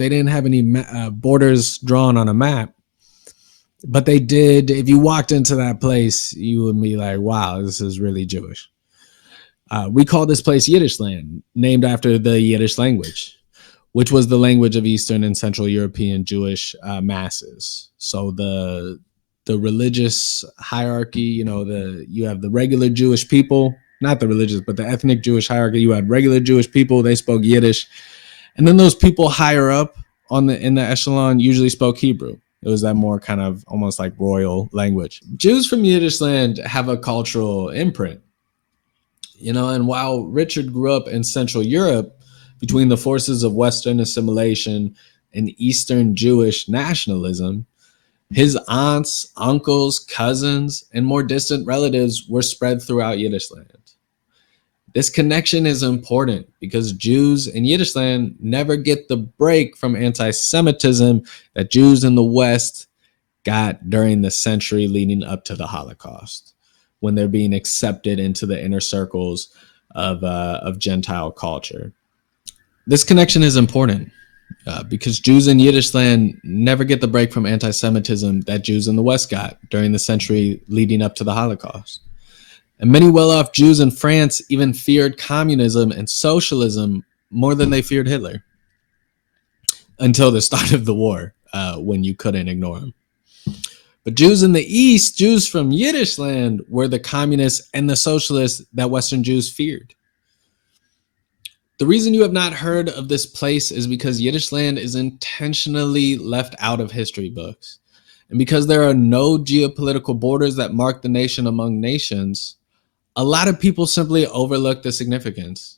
didn't have any borders drawn on a map, but they did. If you walked into that place, you would be like, wow, this is really Jewish. We call this place Yiddish land, named after the Yiddish language, which was the language of Eastern and Central European Jewish masses. So the religious hierarchy, you have the regular Jewish people, not the religious, but the ethnic Jewish hierarchy. You had regular Jewish people, they spoke Yiddish. And then those people higher up in the echelon usually spoke Hebrew. It was that more kind of almost like royal language. Jews from Yiddish land have a cultural imprint, and while Richard grew up in Central Europe between the forces of Western assimilation and Eastern Jewish nationalism, his aunts, uncles, cousins, and more distant relatives were spread throughout Yiddish land. This connection is important because Jews in Yiddish land never get the break from anti-Semitism that Jews in the West got during the century leading up to the Holocaust, when they're being accepted into the inner circles of Gentile culture. This connection is important because Jews in Yiddish land never get the break from anti-Semitism that Jews in the West got during the century leading up to the Holocaust. And many well-off Jews in France even feared communism and socialism more than they feared Hitler until the start of the war, when you couldn't ignore him. But Jews in the East, Jews from Yiddish land, were the communists and the socialists that Western Jews feared. The reason you have not heard of this place is because Yiddish land is intentionally left out of history books. And because there are no geopolitical borders that mark the nation among nations, a lot of people simply overlook the significance.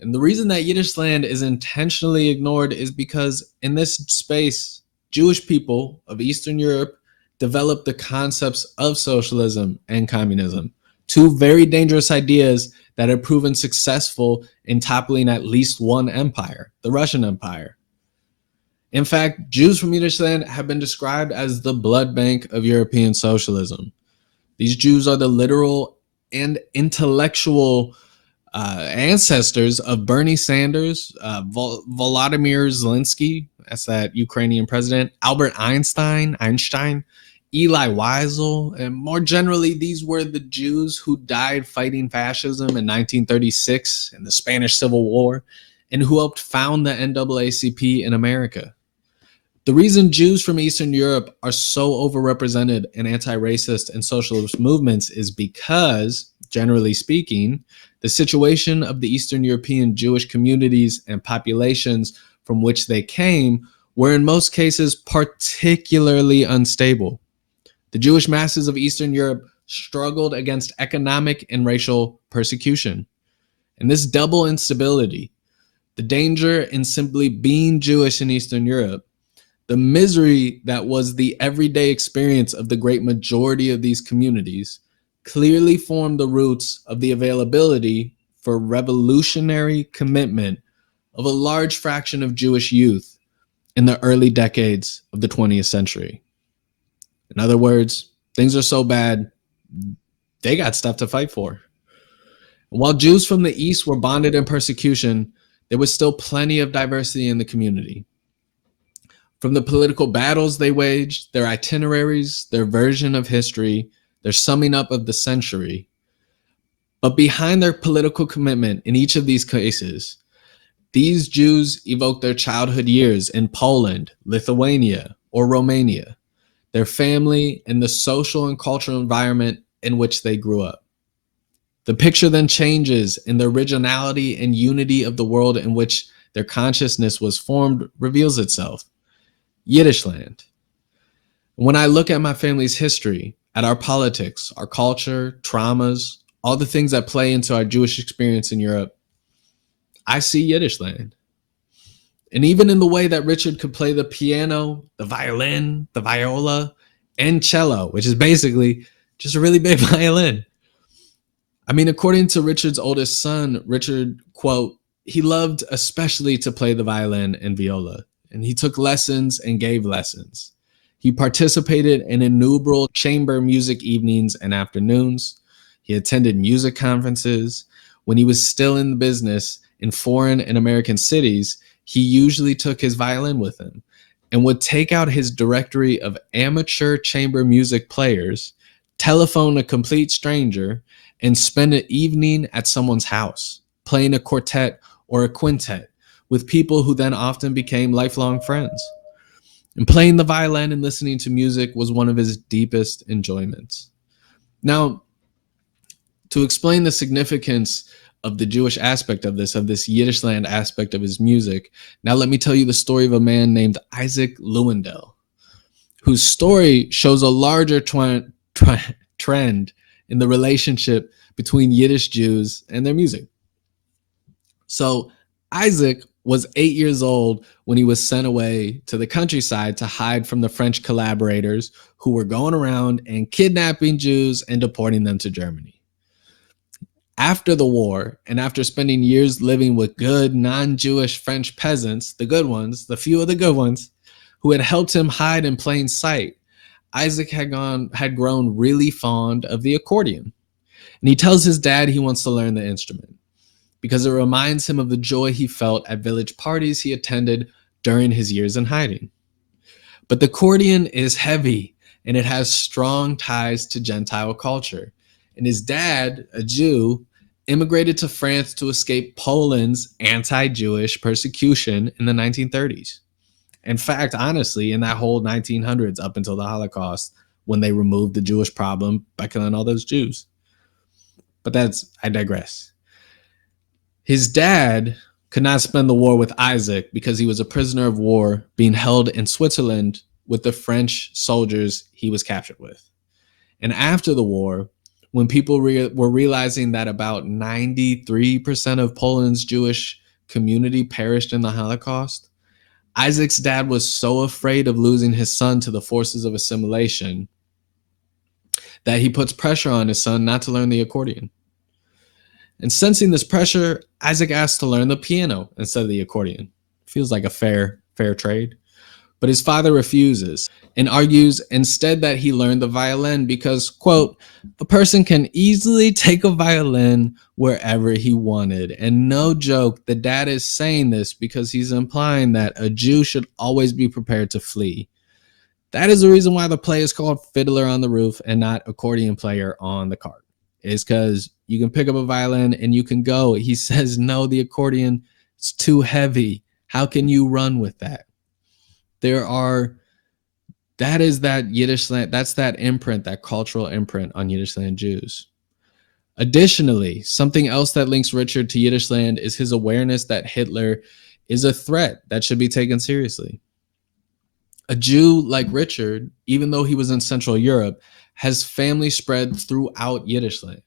And the reason that Yiddish land is intentionally ignored is because in this space, Jewish people of Eastern Europe developed the concepts of socialism and communism, two very dangerous ideas that have proven successful in toppling at least one empire, the Russian Empire. In fact, Jews from Yiddish land have been described as the blood bank of European socialism. These Jews are the literal and intellectual ancestors of Bernie Sanders, Volodymyr Zelensky, that's that Ukrainian president, Albert Einstein, Elie Wiesel, and more generally, these were the Jews who died fighting fascism in 1936 in the Spanish Civil War, and who helped found the NAACP in America. The reason Jews from Eastern Europe are so overrepresented in anti-racist and socialist movements is because, generally speaking, the situation of the Eastern European Jewish communities and populations from which they came were in most cases particularly unstable. The Jewish masses of Eastern Europe struggled against economic and racial persecution. And this double instability, the danger in simply being Jewish in Eastern Europe, the misery that was the everyday experience of the great majority of these communities, clearly formed the roots of the availability for revolutionary commitment of a large fraction of Jewish youth in the early decades of the 20th century. In other words, things are so bad, they got stuff to fight for. While Jews from the East were bonded in persecution, there was still plenty of diversity in the community. From the political battles they waged, their itineraries, their version of history, their summing up of the century. But behind their political commitment in each of these cases, these Jews evoked their childhood years in Poland, Lithuania, or Romania, their family, and the social and cultural environment in which they grew up. The picture then changes, and the originality and unity of the world in which their consciousness was formed reveals itself. Yiddishland. When I look at my family's history, at our politics, our culture, traumas, all the things that play into our Jewish experience in Europe, I see Yiddishland. And even in the way that Richard could play the piano, the violin, the viola, and cello, which is basically just a really big violin. I mean, according to Richard's oldest son, Richard, quote, he loved especially to play the violin and viola, and he took lessons and gave lessons. He participated in innumerable chamber music evenings and afternoons. He attended music conferences. When he was still in the business in foreign and American cities, he usually took his violin with him and would take out his directory of amateur chamber music players, telephone a complete stranger, and spend an evening at someone's house, playing a quartet or a quintet with people who then often became lifelong friends. And playing the violin and listening to music was one of his deepest enjoyments. Now, to explain the significance of the Jewish aspect of this Yiddishland aspect of his music, now let me tell you the story of a man named Isaac Lewandowski, whose story shows a larger trend in the relationship between Yiddish Jews and their music. So Isaac was 8 years old when he was sent away to the countryside to hide from the French collaborators who were going around and kidnapping Jews and deporting them to Germany. After the war, and after spending years living with good non-Jewish French peasants, the good ones, the few of the good ones, who had helped him hide in plain sight, Isaac had grown really fond of the accordion. And he tells his dad he wants to learn the instrument because it reminds him of the joy he felt at village parties he attended during his years in hiding. But the accordion is heavy and it has strong ties to Gentile culture. And his dad, a Jew, immigrated to France to escape Poland's anti-Jewish persecution in the 1930s. In fact, honestly, in that whole 1900s up until the Holocaust, when they removed the Jewish problem by killing all those Jews. But I digress. His dad could not spend the war with Isaac because he was a prisoner of war being held in Switzerland with the French soldiers he was captured with. And after the war, when people were realizing that about 93% of Poland's Jewish community perished in the Holocaust, Isaac's dad was so afraid of losing his son to the forces of assimilation that he puts pressure on his son not to learn the accordion. And sensing this pressure, Isaac asks to learn the piano instead of the accordion. Feels like a fair trade. But his father refuses and argues instead that he learned the violin because, quote, a person can easily take a violin wherever he wanted. And no joke, the dad is saying this because he's implying that a Jew should always be prepared to flee. That is the reason why the play is called Fiddler on the Roof and not Accordion Player on the Cart. Is because you can pick up a violin and you can go. He says, no, the accordion is too heavy. How can you run with that? That is that Yiddishland, that's that imprint, that cultural imprint on Yiddishland Jews. Additionally, something else that links Richard to Yiddishland is his awareness that Hitler is a threat that should be taken seriously. A Jew like Richard, even though he was in Central Europe, has family spread throughout Yiddishland.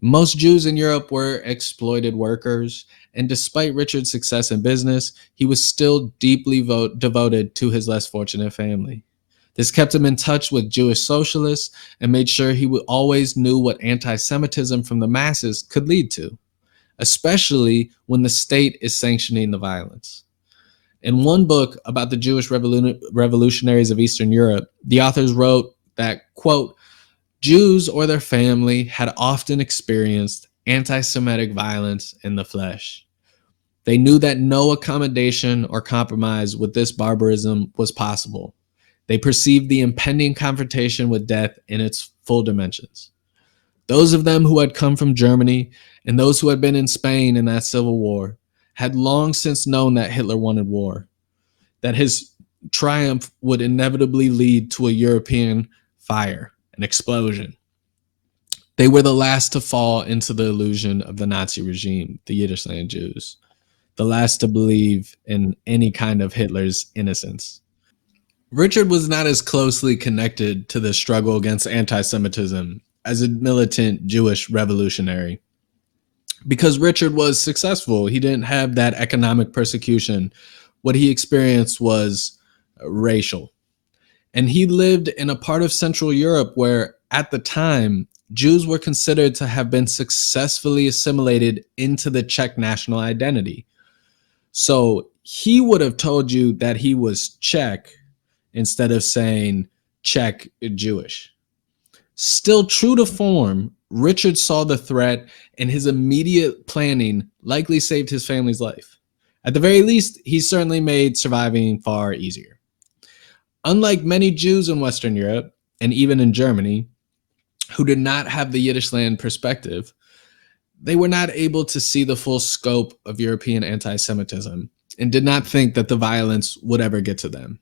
Most Jews in Europe were exploited workers, and despite Richard's success in business, he was still deeply devoted to his less fortunate family. This kept him in touch with Jewish socialists and made sure he always knew what anti-Semitism from the masses could lead to, especially when the state is sanctioning the violence. In one book about the Jewish revolutionaries of Eastern Europe, the authors wrote that, quote, Jews or their family had often experienced anti-Semitic violence in the flesh. They knew that no accommodation or compromise with this barbarism was possible. They perceived the impending confrontation with death in its full dimensions. Those of them who had come from Germany and those who had been in Spain in that civil war had long since known that Hitler wanted war, that his triumph would inevitably lead to a European fire, an explosion. They were the last to fall into the illusion of the Nazi regime, the Yiddishland Jews, the last to believe in any kind of Hitler's innocence. Richard was not as closely connected to the struggle against anti-Semitism as a militant Jewish revolutionary. Because Richard was successful, he didn't have that economic persecution. What he experienced was racial. And he lived in a part of Central Europe where, at the time, Jews were considered to have been successfully assimilated into the Czech national identity. So he would have told you that he was Czech instead of saying Czech Jewish. Still true to form, Richard saw the threat, and his immediate planning likely saved his family's life. At the very least, he certainly made surviving far easier. Unlike many Jews in Western Europe, and even in Germany, who did not have the Yiddishland perspective, they were not able to see the full scope of European anti-Semitism and did not think that the violence would ever get to them.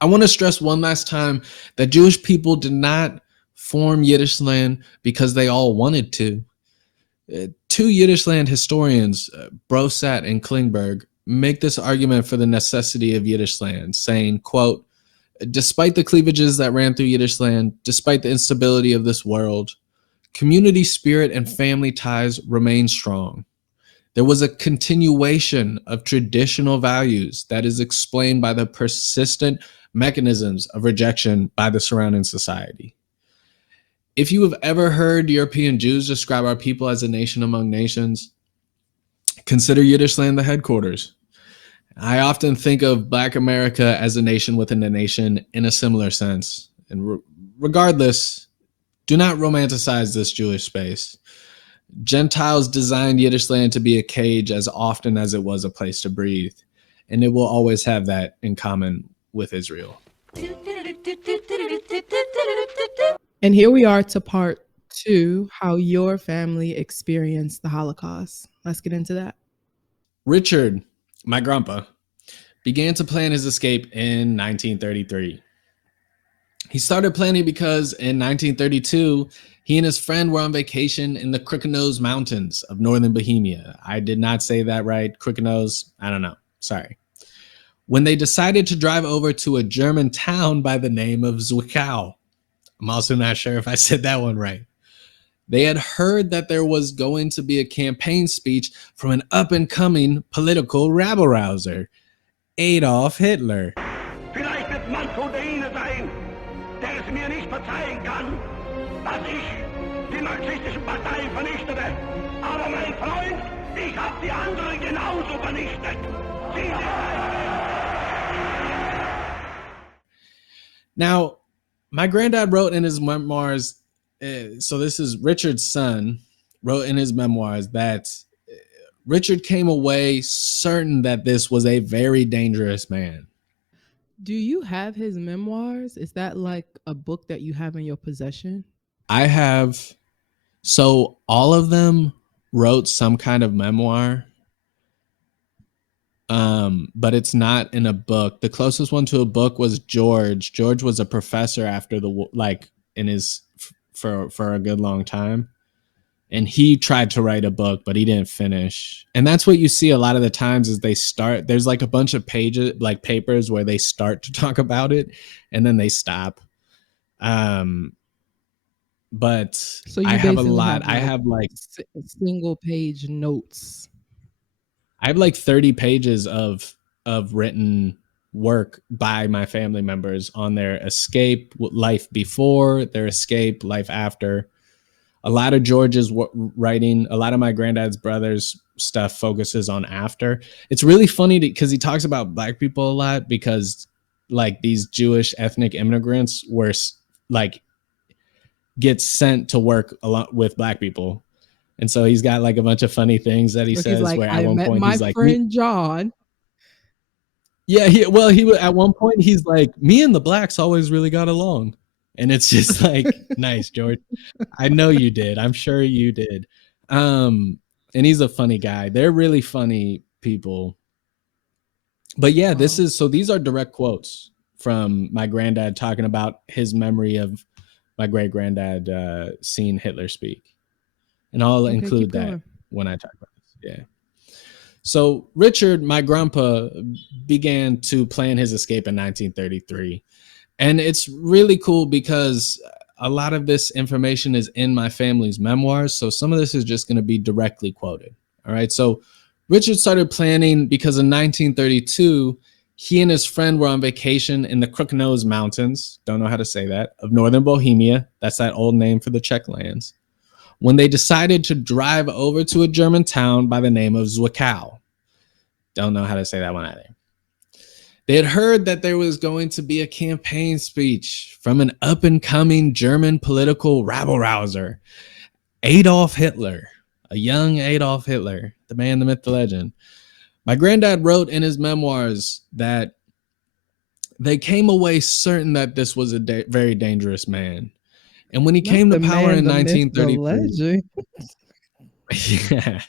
I want to stress one last time that Jewish people did not form Yiddishland because they all wanted to. Two Yiddishland historians, Brosat and Klingberg, make this argument for the necessity of Yiddishland, saying, quote, despite the cleavages that ran through Yiddishland, despite the instability of this world, community spirit and family ties remain strong. There was a continuation of traditional values that is explained by the persistent mechanisms of rejection by the surrounding society. If you have ever heard European Jews describe our people as a nation among nations, consider Yiddishland the headquarters. I often think of Black America as a nation within a nation in a similar sense. And regardless, do not romanticize this Jewish space. Gentiles designed Yiddishland to be a cage as often as it was a place to breathe, and it will always have that in common with Israel. And here we are to part 2, how your family experienced the Holocaust. Let's get into that. Richard, my grandpa, began to plan his escape in 1933. He started planning because in 1932, he and his friend were on vacation in the Krkonoš Mountains of northern Bohemia. I did not say that right. Krkonoš, I don't know. Sorry. When they decided to drive over to a German town by the name of Zwickau. I'm also not sure if I said that one right. They had heard that there was going to be a campaign speech from an up-and-coming political rabble-rouser, Adolf Hitler. Vielleicht wird mancher der Ihnen sein, der es mir nicht verzeihen kann, dass ich die marxistischen Parteien vernichtete. Aber mein Freund, ich habe die anderen genauso vernichtet. Now, my granddad wrote in his memoirs, so this is Richard's son, wrote in his memoirs that Richard came away certain that this was a very dangerous man. Do you have his memoirs? Is that like a book that you have in your possession? I have, so all of them wrote some kind of memoir, but it's not in a book. The closest one to a book was George. George was a professor after the, like, in his, for a good long time. and he tried to write a book, but he didn't finish. And that's what you see a lot of the times is there's like a bunch of pages, like papers where they start to talk about it and then they stop. But So I you have a basically lot. have I have like single page notes. I have like 30 pages of written work by my family members on their escape, life before, their escape, life after. A lot of George's writing, a lot of my granddad's brothers' stuff focuses on after. It's really funny because he talks about Black people a lot because like these Jewish ethnic immigrants were like get sent to work a lot with Black people. And so he's got like a bunch of funny things that he So says he's like, where at I one met point my he's like, friend John. yeah, he at one point he's like, me and the Blacks always really got along. And it's just like, nice, George. I know you did. I'm sure you did. And he's a funny guy. They're really funny people. But yeah, Wow. these are direct quotes from my granddad talking about his memory of my great granddad seeing Hitler speak. And I'll include that when I talk about this. Yeah. So Richard, my grandpa, began to plan his escape in 1933. And it's really cool because a lot of this information is in my family's memoirs. So some of this is just going to be directly quoted. All right. So Richard started planning because in 1932, he and his friend were on vacation in the Crooknose Mountains, don't know how to say that, of northern Bohemia. That's that old name for the Czech lands. When they decided to drive over to a German town by the name of Zwickau. Don't know how to say that one either. They had heard that there was going to be a campaign speech from an up-and-coming German political rabble-rouser, Adolf Hitler, a young Adolf Hitler, the man, the myth, the legend. My granddad wrote in his memoirs that they came away certain that this was a very dangerous man. And when he came to power in 1933, yeah,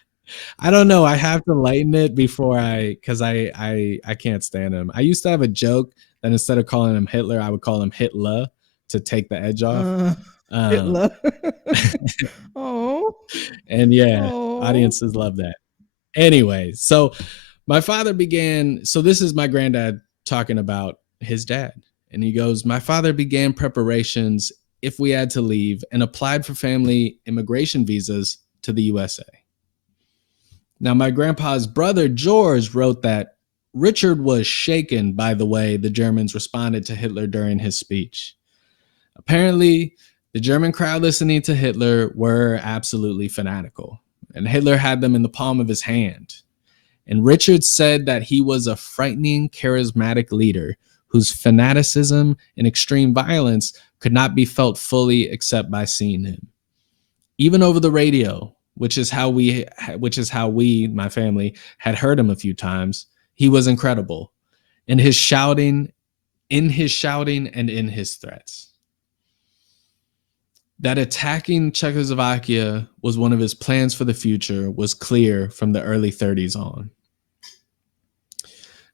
I don't know. I have to lighten it before because I can't stand him. I used to have a joke that instead of calling him Hitler, I would call him Hitler to take the edge off. Hitler. Oh. And yeah, audiences love that. Anyway, so my father began. So this is my granddad talking about his dad. And he goes, my father began preparations if we had to leave and applied for family immigration visas to the USA. Now, my grandpa's brother, George, wrote that Richard was shaken by the way the Germans responded to Hitler during his speech. Apparently, the German crowd listening to Hitler were absolutely fanatical, and Hitler had them in the palm of his hand. And Richard said that he was a frightening, charismatic leader whose fanaticism and extreme violence could not be felt fully except by seeing him. Even over the radio, which is how we, my family, had heard him a few times, he was incredible in his shouting and in his threats. That attacking Czechoslovakia was one of his plans for the future was clear from the early 30s on.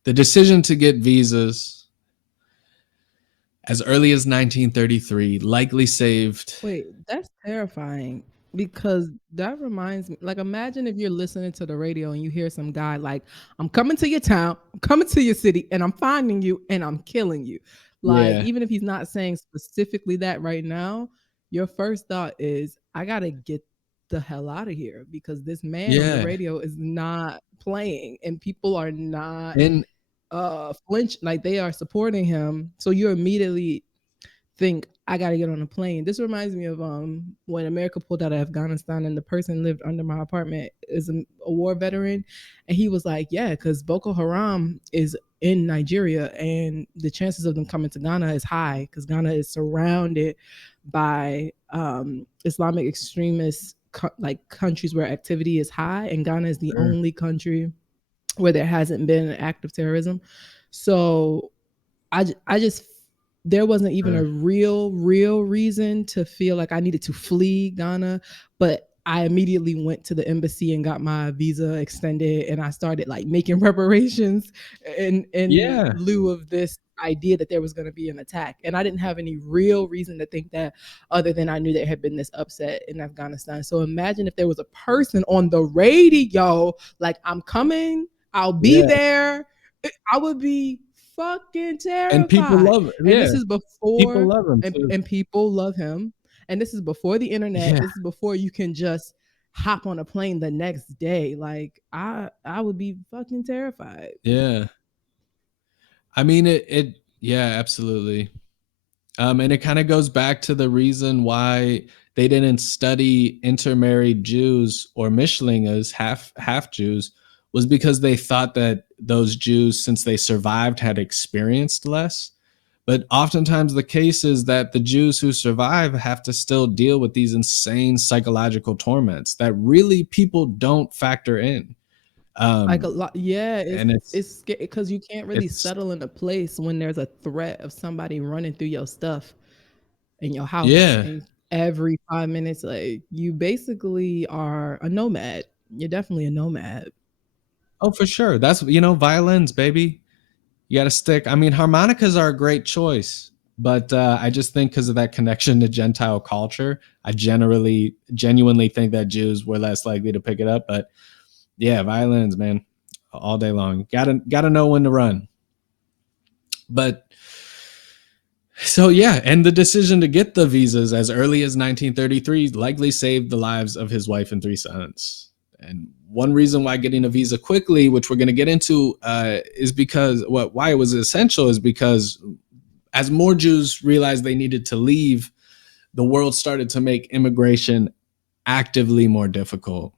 The decision to get visas as early as 1933 likely saved. Wait, that's terrifying because that reminds me, like, imagine if you're listening to the radio and you hear some guy like, I'm coming to your town, I'm coming to your city, and I'm finding you and I'm killing you. Like, even if he's not saying specifically that right now, your first thought is, I got to get the hell out of here because this man on the radio is not playing and people are not flinch, like they are supporting him. So you immediately think, I got to get on a plane. This reminds me of when America pulled out of Afghanistan and the person lived under my apartment is a war veteran. And he was like, yeah, because Boko Haram is in Nigeria and the chances of them coming to Ghana is high because Ghana is surrounded by Islamic extremist countries where activity is high. And Ghana is the only country where there hasn't been an act of terrorism. So I just there wasn't even a real reason to feel like I needed to flee Ghana, but I immediately went to the embassy and got my visa extended, and I started like making preparations in lieu of this idea that there was going to be an attack. And I didn't have any real reason to think that, other than I knew there had been this upset in Afghanistan. So imagine if there was a person on the radio like, I'm coming, I'll be there. I would be fucking terrified. And people love it. And this is before people love him too. And people love him. And this is before the internet. Yeah. This is before you can just hop on a plane the next day. Like, I would be fucking terrified. Yeah. I mean, it yeah, absolutely. And it kind of goes back to the reason why they didn't study intermarried Jews or Mischlinges, half Jews, was because they thought that those Jews, since they survived, had experienced less. But oftentimes the case is that the Jews who survive have to still deal with these insane psychological torments that really people don't factor in. Like a lot, yeah. It's because you can't really it's- settle in a place when there's a threat of somebody running through your stuff in your house. Yeah. And every 5 minutes, like, you basically are a nomad. You're definitely a nomad. Oh, for sure. That's, violins, baby. You got to stick. I mean, harmonicas are a great choice, but I just think because of that connection to Gentile culture, I genuinely think that Jews were less likely to pick it up. But yeah, violins, man, all day long. Gotta know when to run. But so yeah, and the decision to get the visas as early as 1933 likely saved the lives of his wife and 3 sons. And one reason why getting a visa quickly, which we're going to get into, is because why it was essential is because as more Jews realized they needed to leave, the world started to make immigration actively more difficult.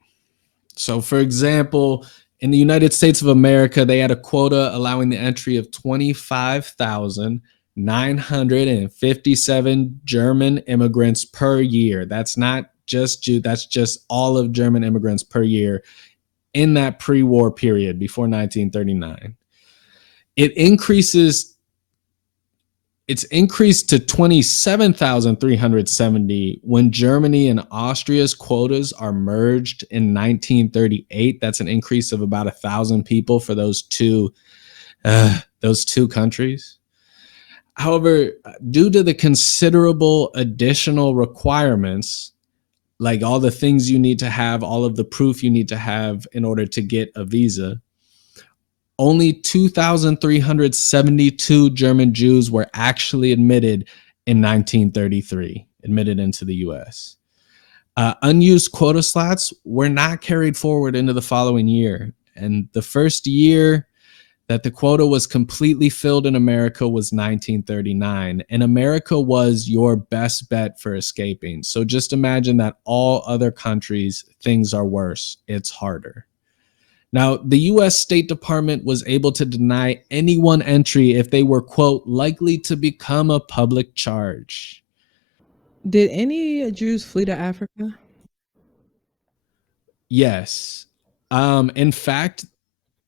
So, for example, in the United States of America, they had a quota allowing the entry of 25,957 German immigrants per year. That's not just Jew, that's just all of German immigrants per year in that pre-war period before 1939. It's increased to 27,370 when Germany and Austria's quotas are merged in 1938. That's an increase of about 1,000 people for those two countries. However, due to the considerable additional requirements, like all the things you need to have, all of the proof you need to have in order to get a visa, only 2,372 German Jews were actually admitted in 1933, admitted into the U.S. Unused quota slots were not carried forward into the following year. And the first year that the quota was completely filled in America was 1939. And America was your best bet for escaping. So just imagine that all other countries, things are worse. It's harder. Now, the U.S. State Department was able to deny anyone entry if they were, quote, likely to become a public charge. Did any Jews flee to Africa? Yes. In fact,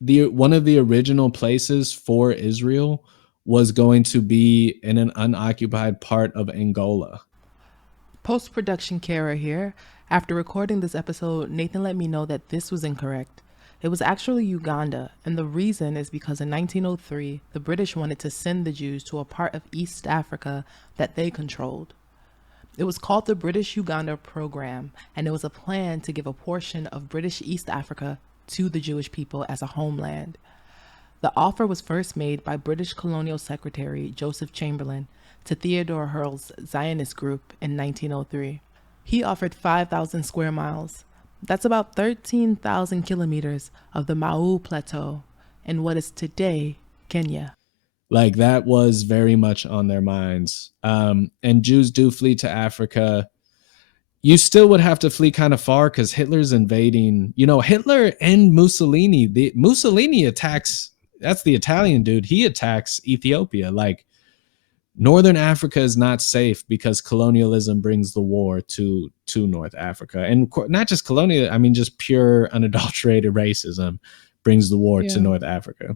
one of the original places for Israel was going to be in an unoccupied part of Angola. Post-production Caira here. After recording this episode, Nathan let me know that this was incorrect. It was actually Uganda, and the reason is because in 1903, the British wanted to send the Jews to a part of East Africa that they controlled. It was called the British Uganda Program, and it was a plan to give a portion of British East Africa to the Jewish people as a homeland. The offer was first made by British Colonial Secretary Joseph Chamberlain to Theodore Hurl's Zionist group in 1903. He offered 5,000 square miles. That's about 13,000 kilometers of the Mau Plateau in what is today Kenya. Like, that was very much on their minds. And Jews do flee to Africa. You still would have to flee kind of far because Hitler's invading. Hitler and Mussolini. Mussolini attacks. That's the Italian dude. He attacks Ethiopia. Like, Northern Africa is not safe because colonialism brings the war to North Africa. And not just colonial, I mean, just pure unadulterated racism brings the war to North Africa.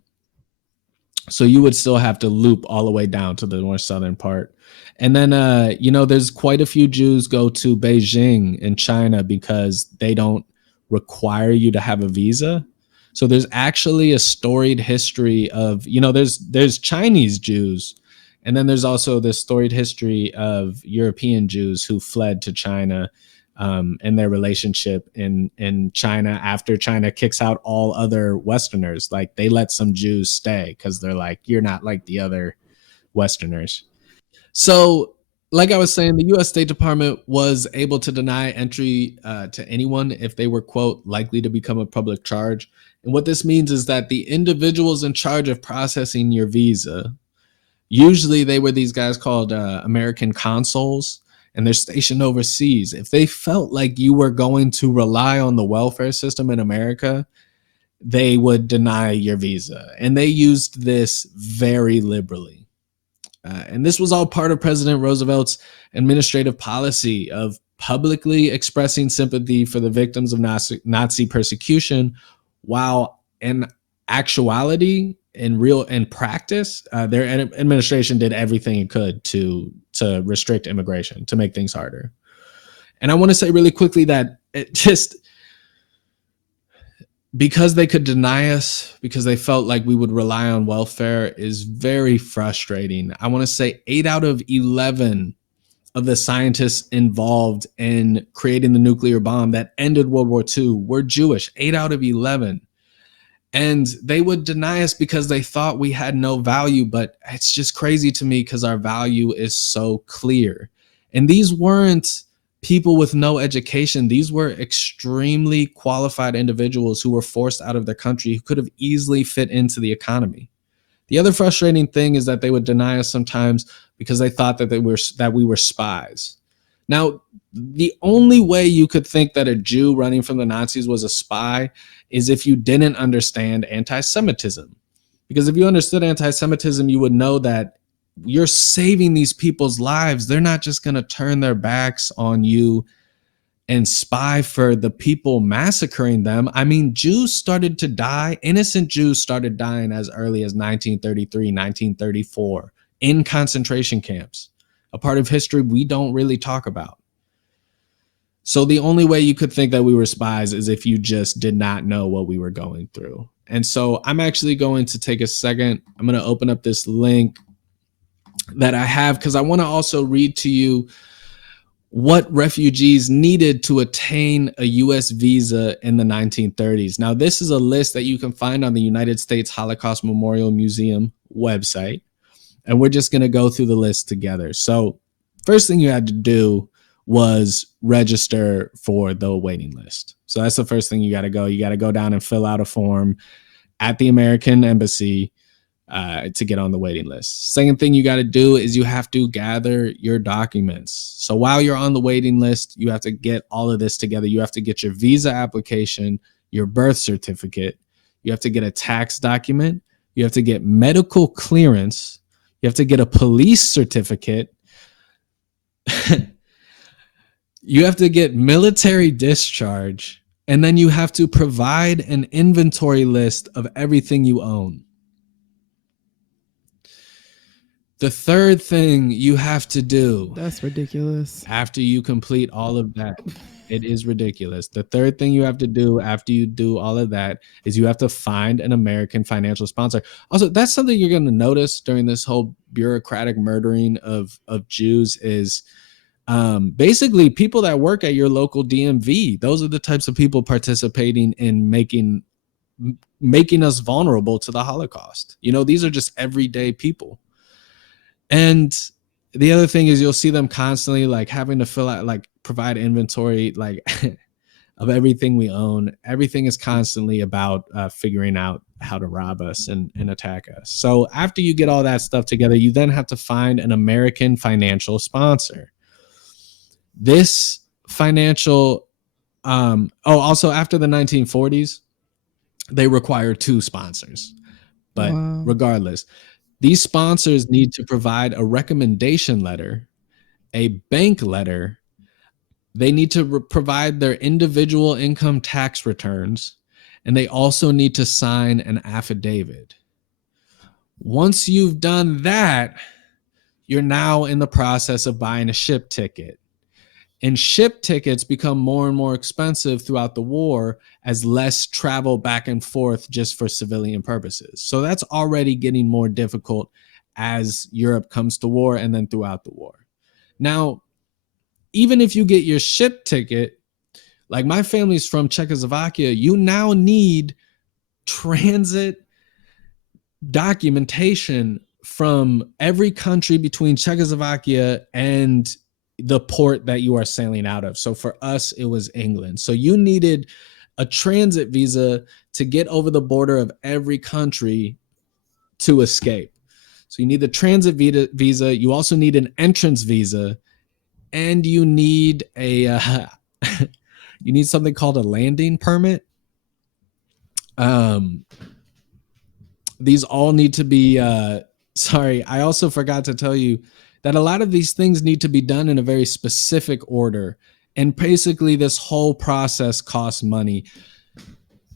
So you would still have to loop all the way down to the more southern part. And then, there's quite a few Jews go to Beijing in China because they don't require you to have a visa. So there's actually a storied history of, there's Chinese Jews, and then there's also this storied history of European Jews who fled to China, and their relationship in China after China kicks out all other Westerners. Like, they let some Jews stay because they're like, you're not like the other Westerners. So, like I was saying, the U.S. State Department was able to deny entry to anyone if they were, quote, likely to become a public charge. And what this means is that the individuals in charge of processing your visa, usually they were these guys called American consuls, and they're stationed overseas. If they felt like you were going to rely on the welfare system in America, they would deny your visa. And they used this very liberally. And this was all part of President Roosevelt's administrative policy of publicly expressing sympathy for the victims of Nazi persecution, while in actuality, in practice, their administration did everything it could to restrict immigration, to make things harder. And I want to say really quickly that it just, because they could deny us, because they felt like we would rely on welfare, is very frustrating. I want to say 8 out of 11 of the scientists involved in creating the nuclear bomb that ended World War II were Jewish. 8 out of 11. And they would deny us because they thought we had no value. But it's just crazy to me because our value is so clear. And these weren't people with no education. These were extremely qualified individuals who were forced out of their country, who could have easily fit into the economy. The other frustrating thing is that they would deny us sometimes because they thought that we were spies. Now, the only way you could think that a Jew running from the Nazis was a spy is if you didn't understand anti-Semitism. Because if you understood anti-Semitism, you would know that you're saving these people's lives. They're not just going to turn their backs on you and spy for the people massacring them. I mean, Jews started to die. Innocent Jews started dying as early as 1933, 1934 in concentration camps, a part of history we don't really talk about. So the only way you could think that we were spies is if you just did not know what we were going through. And so I'm actually going to take a second. I'm going to open up this link that I have because I want to also read to you what refugees needed to attain a U.S. visa in the 1930s. Now, this is a list that you can find on the United States Holocaust Memorial Museum website, and we're just going to go through the list together. So first thing you had to do was register for the waiting list. So that's the first thing you got to go. You got to go down and fill out a form at the American Embassy to get on the waiting list. Second thing you got to do is you have to gather your documents. So while you're on the waiting list, you have to get all of this together. You have to get your visa application, your birth certificate. You have to get a tax document. You have to get medical clearance. You have to get a police certificate. You have to get military discharge. And then you have to provide an inventory list of everything you own. The third thing you have to do, That's ridiculous. after you complete all of that, it is ridiculous. The third thing you have to do after you do all of that is you have to find an American financial sponsor. Also, that's something you're going to notice during this whole bureaucratic murdering of Jews is basically people that work at your local DMV. Those are the types of people participating in making us vulnerable to the Holocaust. You know, these are just everyday people. And the other thing is you'll see them constantly like having to fill out, like provide inventory, like of everything we own. Everything is constantly about figuring out how to rob us and attack us. So after you get all that stuff together, you then have to find an American financial sponsor. This financial, also after the 1940s, they require 2 sponsors. But regardless, these sponsors need to provide a recommendation letter, a bank letter. They need to provide their individual income tax returns, and they also need to sign an affidavit. Once you've done that, you're now in the process of buying a ship ticket. And ship tickets become more and more expensive throughout the war as less travel back and forth just for civilian purposes. So that's already getting more difficult as Europe comes to war and then throughout the war. Now, even if you get your ship ticket, like my family's from Czechoslovakia, you now need transit documentation from every country between Czechoslovakia and the port that you are sailing out of. So for us, it was England. So you needed a transit visa to get over the border of every country to escape. So you need the transit visa. You also need an entrance visa, and you need a you need something called a landing permit. These all need to be sorry, I also forgot to tell you that a lot of these things need to be done in a very specific order, and basically this whole process costs money.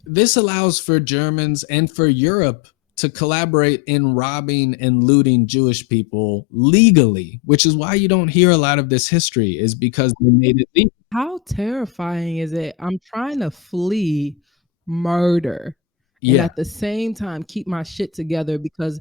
This allows for Germans and for Europe to collaborate in robbing and looting Jewish people legally, which is why you don't hear a lot of this history, is because they made it legal. How terrifying is it? I'm trying to flee murder and at the same time keep my shit together because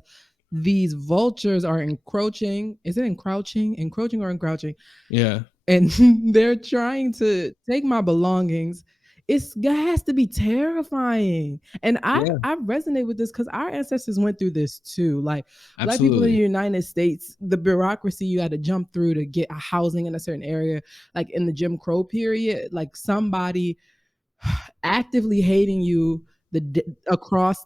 these vultures are encroaching. Is it encroaching? Encroaching or encroaching? Yeah. And they're trying to take my belongings. It has to be terrifying. And I resonate with this because our ancestors went through this too. Like Black people in the United States, the bureaucracy you had to jump through to get a housing in a certain area, like in the Jim Crow period, like somebody actively hating you across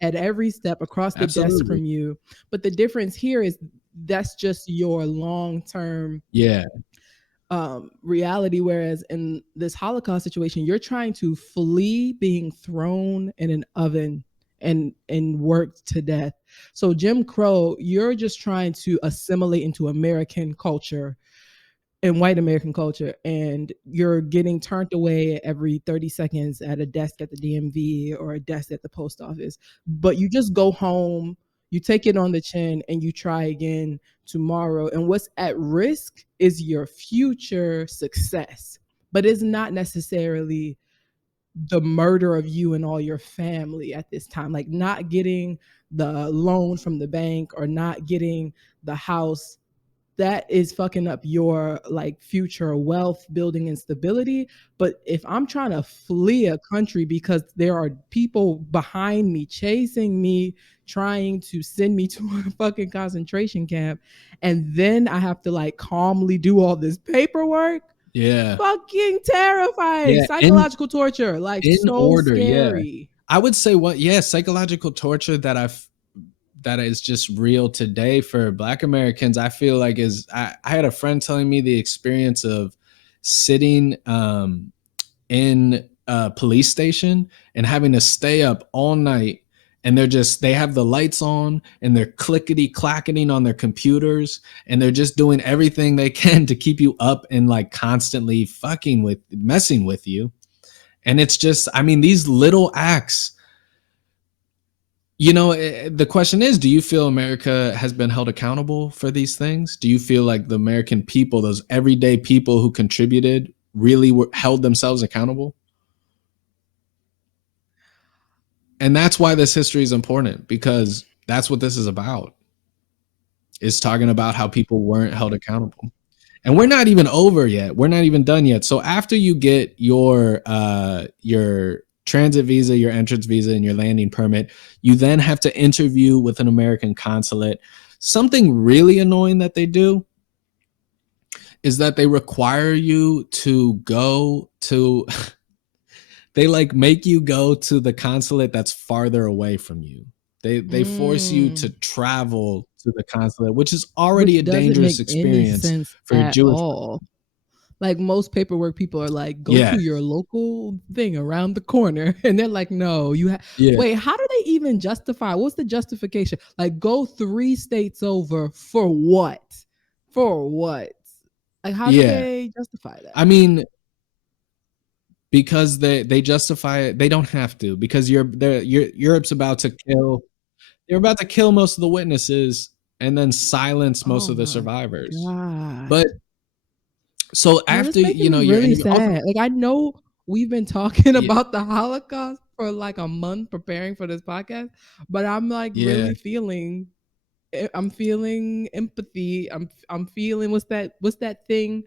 at every step across the desk from you. But the difference here is that's just your long-term reality, whereas in this Holocaust situation, you're trying to flee being thrown in an oven and worked to death. So Jim Crow, you're just trying to assimilate into American culture and white American culture, and you're getting turned away every 30 seconds at a desk at the DMV or a desk at the post office. But you just go home, you take it on the chin, and you try again tomorrow. And what's at risk is your future success, but it's not necessarily the murder of you and all your family at this time. Like not getting the loan from the bank or not getting the house, that is fucking up your like future wealth building and stability. But if I'm trying to flee a country because there are people behind me chasing me, trying to send me to a fucking concentration camp, and then I have to like calmly do all this paperwork, fucking terrifying. Psychological torture, like so scary. I would say psychological torture that is just real today for Black Americans, I feel like I had a friend telling me the experience of sitting in a police station and having to stay up all night, and they have the lights on and they're clickety clacketing on their computers, and they're just doing everything they can to keep you up and like constantly messing with you. And it's just, I mean, these little acts. You know, the question is, do you feel America has been held accountable for these things? Do you feel like the American people, those everyday people who contributed, really held themselves accountable? And that's why this history is important, because that's what this is about. Is talking about how people weren't held accountable. And we're not even over yet. We're not even done yet. So after you get your transit visa, your entrance visa, and your landing permit, you then have to interview with an American consulate. Something really annoying that they do is that they require you to go to they like make you go to the consulate that's farther away from you. They force you to travel to the consulate, which is already a dangerous experience for a Jewish person. Like most paperwork people are like, go to your local thing around the corner. And they're like, no, wait, how do they even justify? What's the justification? Like go 3 states over for what? For what? Like how do they justify that? I mean, because they justify it. They don't have to, because Europe's about to kill. They're about to kill most of the witnesses and then silence most of the survivors. God. But So No, after, that's making me your really interview, also, sad. Like, I know we've been talking yeah, about the Holocaust for like a month preparing for this podcast, but I'm like yeah, really feeling I'm feeling empathy. I'm feeling what's that thing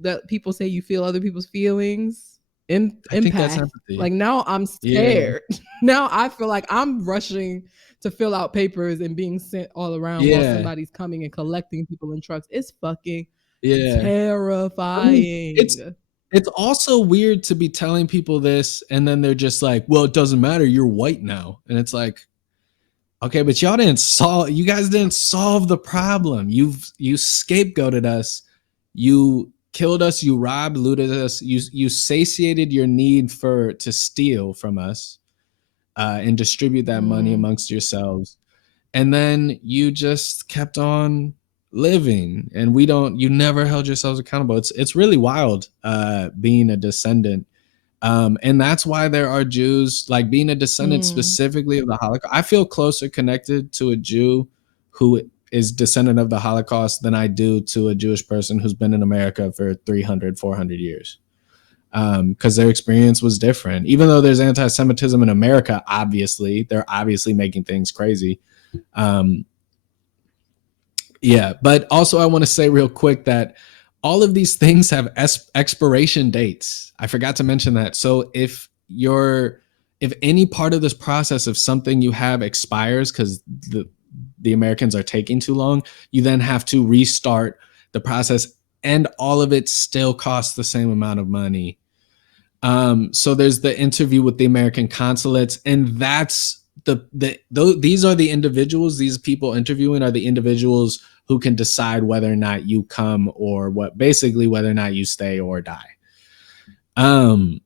that people say you feel other people's feelings? I think that's Empath. empathy. Like now I'm Yeah, scared. Now I feel like I'm rushing to fill out papers and being sent all around while yeah, somebody's coming and collecting people in trucks. It's fucking yeah. I mean, terrifying. it's also weird to be telling people this and then they're just like, well, it doesn't matter, you're white now. And it's like, okay, but you guys didn't solve the problem. You scapegoated us, you killed us, you robbed, looted us, you satiated your need to steal from us, and distribute that money amongst yourselves. And then you just kept on living, and you never held yourselves accountable. It's really wild, being a descendant. And that's why there are Jews, like being a descendant specifically of the Holocaust. I feel closer connected to a Jew who is descendant of the Holocaust than I do to a Jewish person who's been in America for 300, 400 years. Because their experience was different. Even though there's anti-Semitism in America, obviously, they're obviously making things crazy. Yeah, but also I want to say real quick that all of these things have expiration dates. I forgot to mention that. So if any part of this process of something you have expires because the Americans are taking too long, you then have to restart the process, and all of it still costs the same amount of money. So there's the interview with the American consulates, and that's these are the individuals. These people interviewing are the individuals who can decide whether or not you come, or basically whether or not you stay or die. And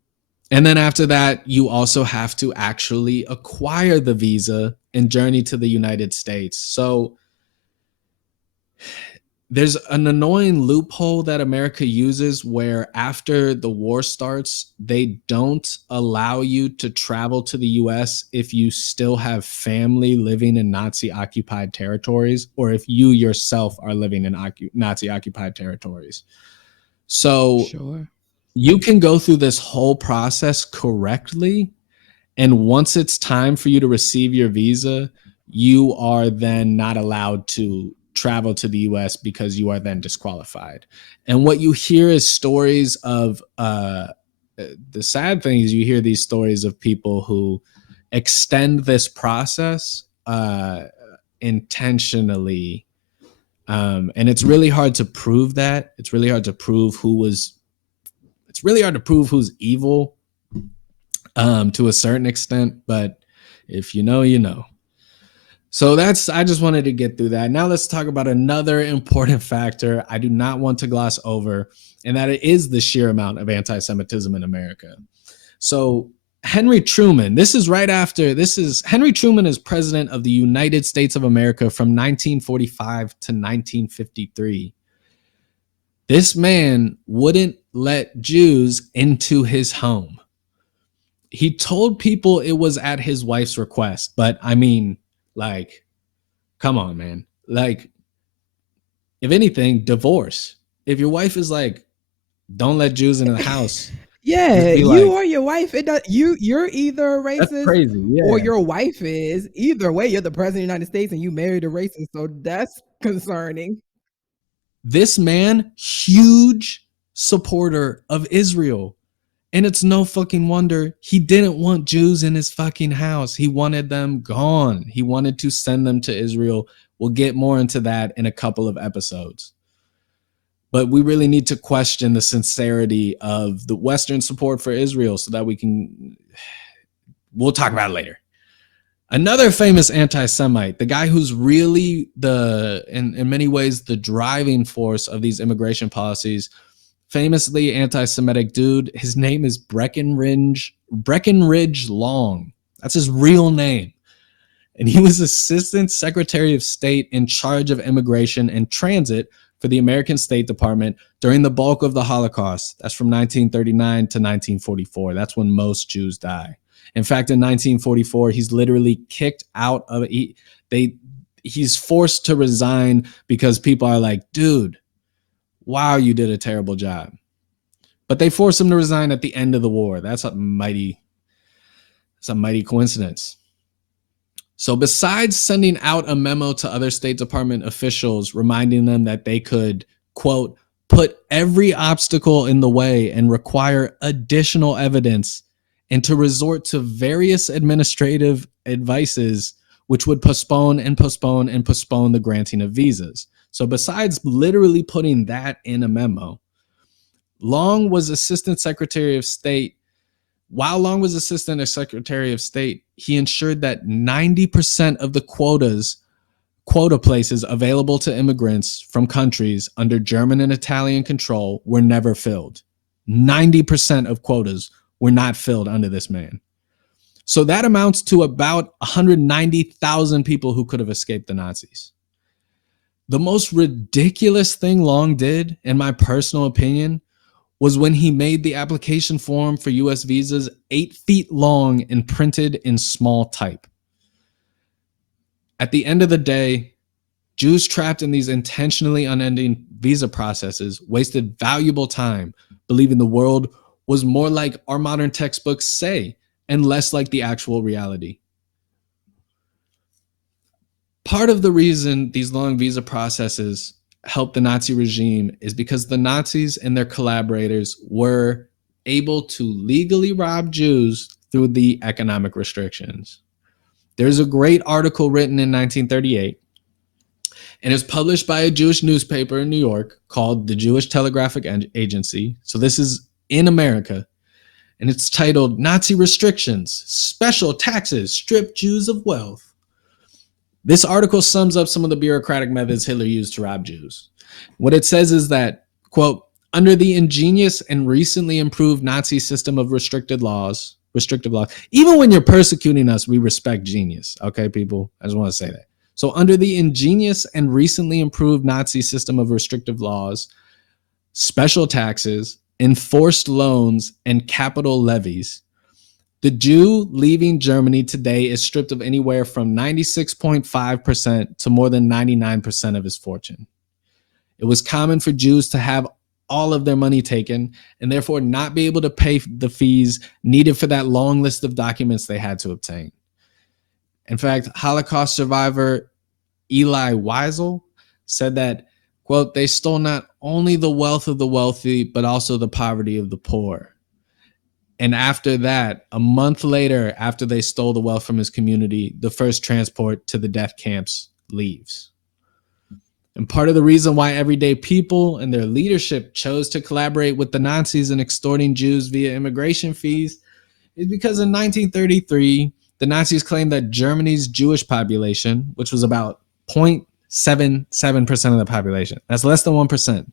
then after that, you also have to actually acquire the visa and journey to the United States. So there's an annoying loophole that America uses where after the war starts, they don't allow you to travel to the US if you still have family living in Nazi occupied territories, or if you yourself are living in Nazi occupied territories. So Sure. you can go through this whole process correctly, and once it's time for you to receive your visa, you are then not allowed to travel to the US because you are then disqualified. And what you hear is stories of the sad thing is you hear these stories of people who extend this process intentionally. And it's really hard to prove that. It's really hard to prove who's evil, to a certain extent, but if you know, you know. So I just wanted to get through that. Now let's talk about another important factor I do not want to gloss over, and that it is the sheer amount of anti-Semitism in America. So Henry Truman, Henry Truman is president of the United States of America from 1945 to 1953. This man wouldn't let Jews into his home. He told people it was at his wife's request, but I mean, like, come on, man. Like, if anything, divorce. If your wife is like, don't let Jews into the house, Yeah, just be you like, or your wife. You're either a that's racist crazy. or Yeah. your wife is. Either way, you're the president of the United States and you married a racist. So that's concerning. This man, huge supporter of Israel. And it's no fucking wonder he didn't want Jews in his fucking house. He wanted them gone. He wanted to send them to Israel. We'll get more into that in a couple of episodes. But we really need to question the sincerity of the Western support for Israel so that we'll talk about it later. Another famous anti-Semite, the guy who's really in many ways, the driving force of these immigration policies, famously anti-Semitic dude. His name is Breckinridge Long. That's his real name. And he was Assistant Secretary of State in charge of immigration and transit for the American State Department during the bulk of the Holocaust. That's from 1939 to 1944. That's when most Jews die. In fact, in 1944, he's literally kicked out of he's forced to resign because people are like, dude, wow, you did a terrible job. But they forced him to resign at the end of the war. That's a mighty coincidence. So besides sending out a memo to other State Department officials reminding them that they could, quote, put every obstacle in the way and require additional evidence, and to resort to various administrative advices which would postpone the granting of visas. So besides literally putting that in a memo, Long was Assistant Secretary of State. While Long was Assistant Secretary of State, he ensured that 90% of the quota places available to immigrants from countries under German and Italian control were never filled. 90% of quotas were not filled under this man. So that amounts to about 190,000 people who could have escaped the Nazis. The most ridiculous thing Long did, in my personal opinion, was when he made the application form for US visas 8 feet long and printed in small type. At the end of the day, Jews trapped in these intentionally unending visa processes wasted valuable time believing the world was more like our modern textbooks say and less like the actual reality. Part of the reason these long visa processes helped the Nazi regime is because the Nazis and their collaborators were able to legally rob Jews through the economic restrictions. There's a great article written in 1938 and it's published by a Jewish newspaper in New York called the Jewish Telegraphic Agency. So this is in America, and it's titled Nazi Restrictions, Special Taxes Strip Jews of Wealth. This article sums up some of the bureaucratic methods Hitler used to rob Jews. What it says is that, quote, under the ingenious and recently improved Nazi system of restrictive laws, even when you're persecuting us, we respect genius. Okay, people, I just want to say that. So under the ingenious and recently improved Nazi system of restrictive laws, special taxes, enforced loans, and capital levies, the Jew leaving Germany today is stripped of anywhere from 96.5% to more than 99% of his fortune. It was common for Jews to have all of their money taken and therefore not be able to pay the fees needed for that long list of documents they had to obtain. In fact, Holocaust survivor Elie Wiesel said that, quote, they stole not only the wealth of the wealthy, but also the poverty of the poor. And after that, a month later, after they stole the wealth from his community, the first transport to the death camps leaves. And part of the reason why everyday people and their leadership chose to collaborate with the Nazis in extorting Jews via immigration fees is because in 1933, the Nazis claimed that Germany's Jewish population, which was about 0.77% of the population, that's less than 1%.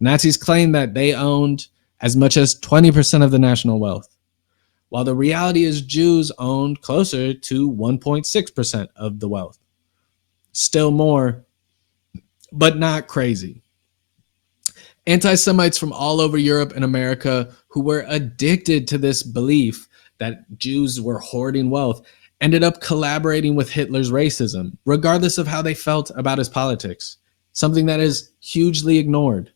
Nazis claimed that they owned as much as 20% of the national wealth, while the reality is Jews owned closer to 1.6% of the wealth. Still more, but not crazy. Anti-Semites from all over Europe and America who were addicted to this belief that Jews were hoarding wealth ended up collaborating with Hitler's racism, regardless of how they felt about his politics, something that is hugely ignored.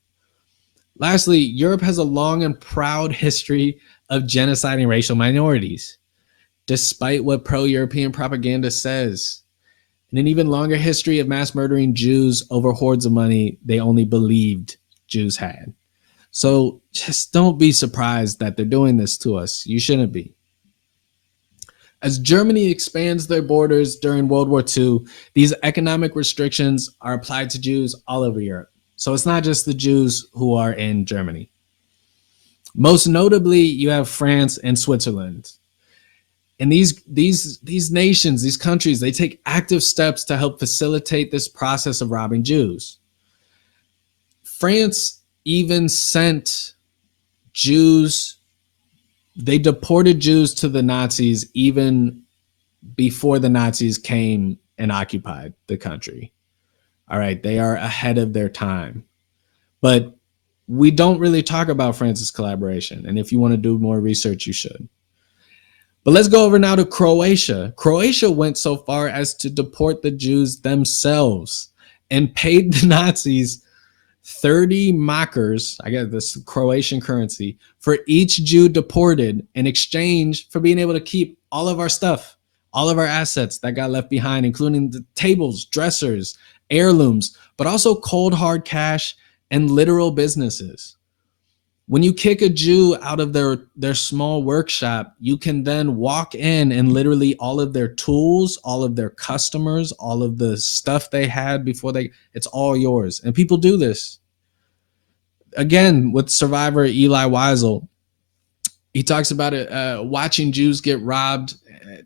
Lastly, Europe has a long and proud history of genociding racial minorities, despite what pro-European propaganda says, and an even longer history of mass murdering Jews over hordes of money they only believed Jews had. So just don't be surprised that they're doing this to us. You shouldn't be. As Germany expands their borders during World War II, these economic restrictions are applied to Jews all over Europe. So it's not just the Jews who are in Germany. Most notably, you have France and Switzerland. And these nations, these countries, they take active steps to help facilitate this process of robbing Jews. France even sent Jews, they deported Jews to the Nazis even before the Nazis came and occupied the country. All right, they are ahead of their time. But we don't really talk about France's collaboration. And if you want to do more research, you should. But let's go over now to Croatia. Croatia went so far as to deport the Jews themselves and paid the Nazis 30 markers, I guess this Croatian currency, for each Jew deported in exchange for being able to keep all of our stuff, all of our assets that got left behind, including the tables, dressers, heirlooms, but also cold hard cash and literal businesses. When you kick a Jew out of their small workshop, you can then walk in and literally all of their tools, all of their customers, all of the stuff they had before it's all yours. And people do this. Again, with survivor 𝗬𝗦𝗬𝗍𝗪, he talks about it, watching Jews get robbed,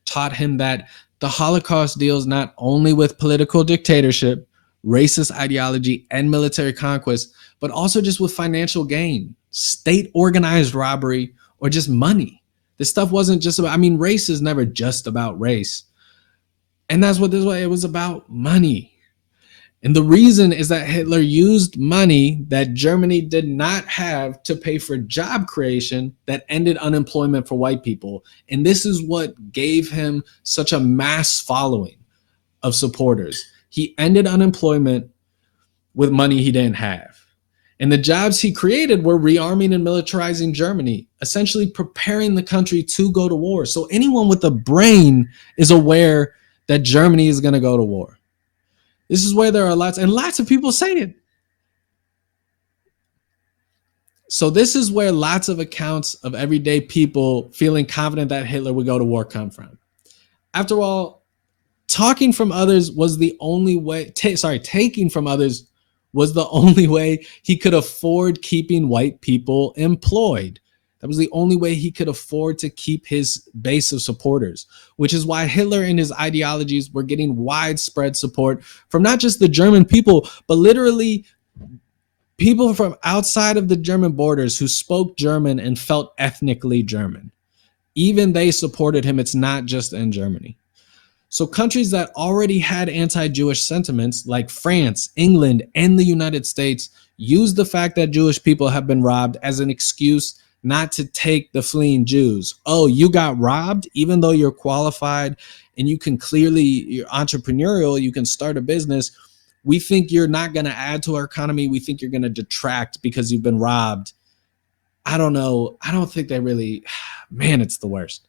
taught him that the Holocaust deals not only with political dictatorship, racist ideology, and military conquest, but also just with financial gain, state organized robbery, or just money. This stuff wasn't just about, race is never just about race. And that's what this was, it was about money. And the reason is that Hitler used money that Germany did not have to pay for job creation that ended unemployment for white people. And this is what gave him such a mass following of supporters. He ended unemployment with money he didn't have. And the jobs he created were rearming and militarizing Germany, essentially preparing the country to go to war. So anyone with a brain is aware that Germany is going to go to war. This is where there are lots of people say it. So this is where lots of accounts of everyday people feeling confident that Hitler would go to war come from. After all, taking from others was the only way he could afford keeping white people employed. That was the only way he could afford to keep his base of supporters, which is why Hitler and his ideologies were getting widespread support from not just the German people, but literally people from outside of the German borders who spoke German and felt ethnically German. Even they supported him. It's not just in Germany. So countries that already had anti-Jewish sentiments like France, England, and the United States used the fact that Jewish people have been robbed as an excuse not to take the fleeing Jews. Oh, you got robbed, even though you're qualified and you're entrepreneurial, you can start a business. We think you're not going to add to our economy. We think you're going to detract because you've been robbed. I don't know. I don't think they really, man, it's the worst.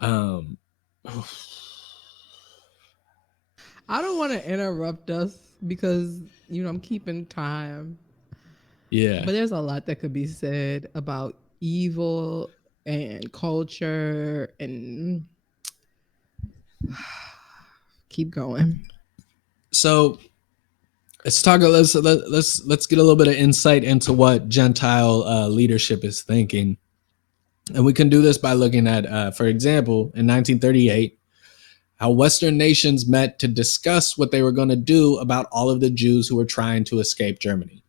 I don't want to interrupt us because, I'm keeping time. Yeah. But there's a lot that could be said about evil and culture and keep going. So let's get a little bit of insight into what Gentile leadership is thinking. And we can do this by looking at, for example, in 1938, how Western nations met to discuss what they were going to do about all of the Jews who were trying to escape Germany.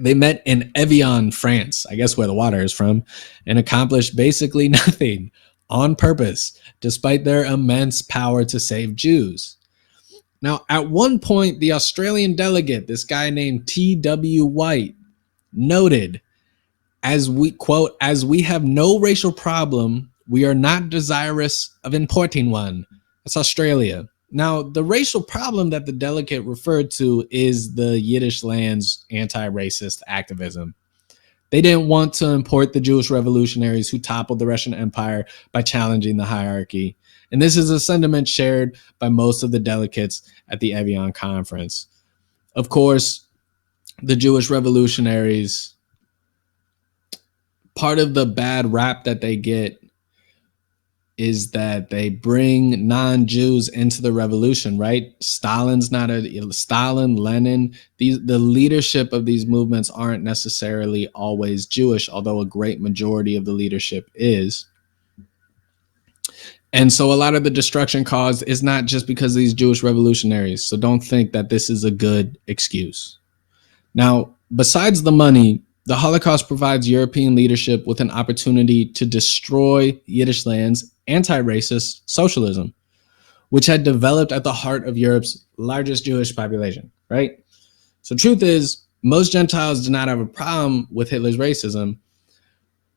They met in Evian, France, I guess where the water is from, and accomplished basically nothing on purpose, despite their immense power to save Jews. Now, at one point, the Australian delegate, this guy named T.W. White, noted, as we have no racial problem, we are not desirous of importing one. That's Australia. Now, the racial problem that the delegate referred to is the Yiddish land's anti-racist activism. They didn't want to import the Jewish revolutionaries who toppled the Russian Empire by challenging the hierarchy. And this is a sentiment shared by most of the delegates at the Evian conference. Of course, the Jewish revolutionaries, part of the bad rap that they get is that they bring non-Jews into the revolution, right? Stalin, Lenin, the leadership of these movements aren't necessarily always Jewish, although a great majority of the leadership is. And so a lot of the destruction caused is not just because of these Jewish revolutionaries. So don't think that this is a good excuse. Now, besides the money, the Holocaust provides European leadership with an opportunity to destroy Yiddish land's anti-racist socialism, which had developed at the heart of Europe's largest Jewish population, right? So truth is, most Gentiles do not have a problem with Hitler's racism.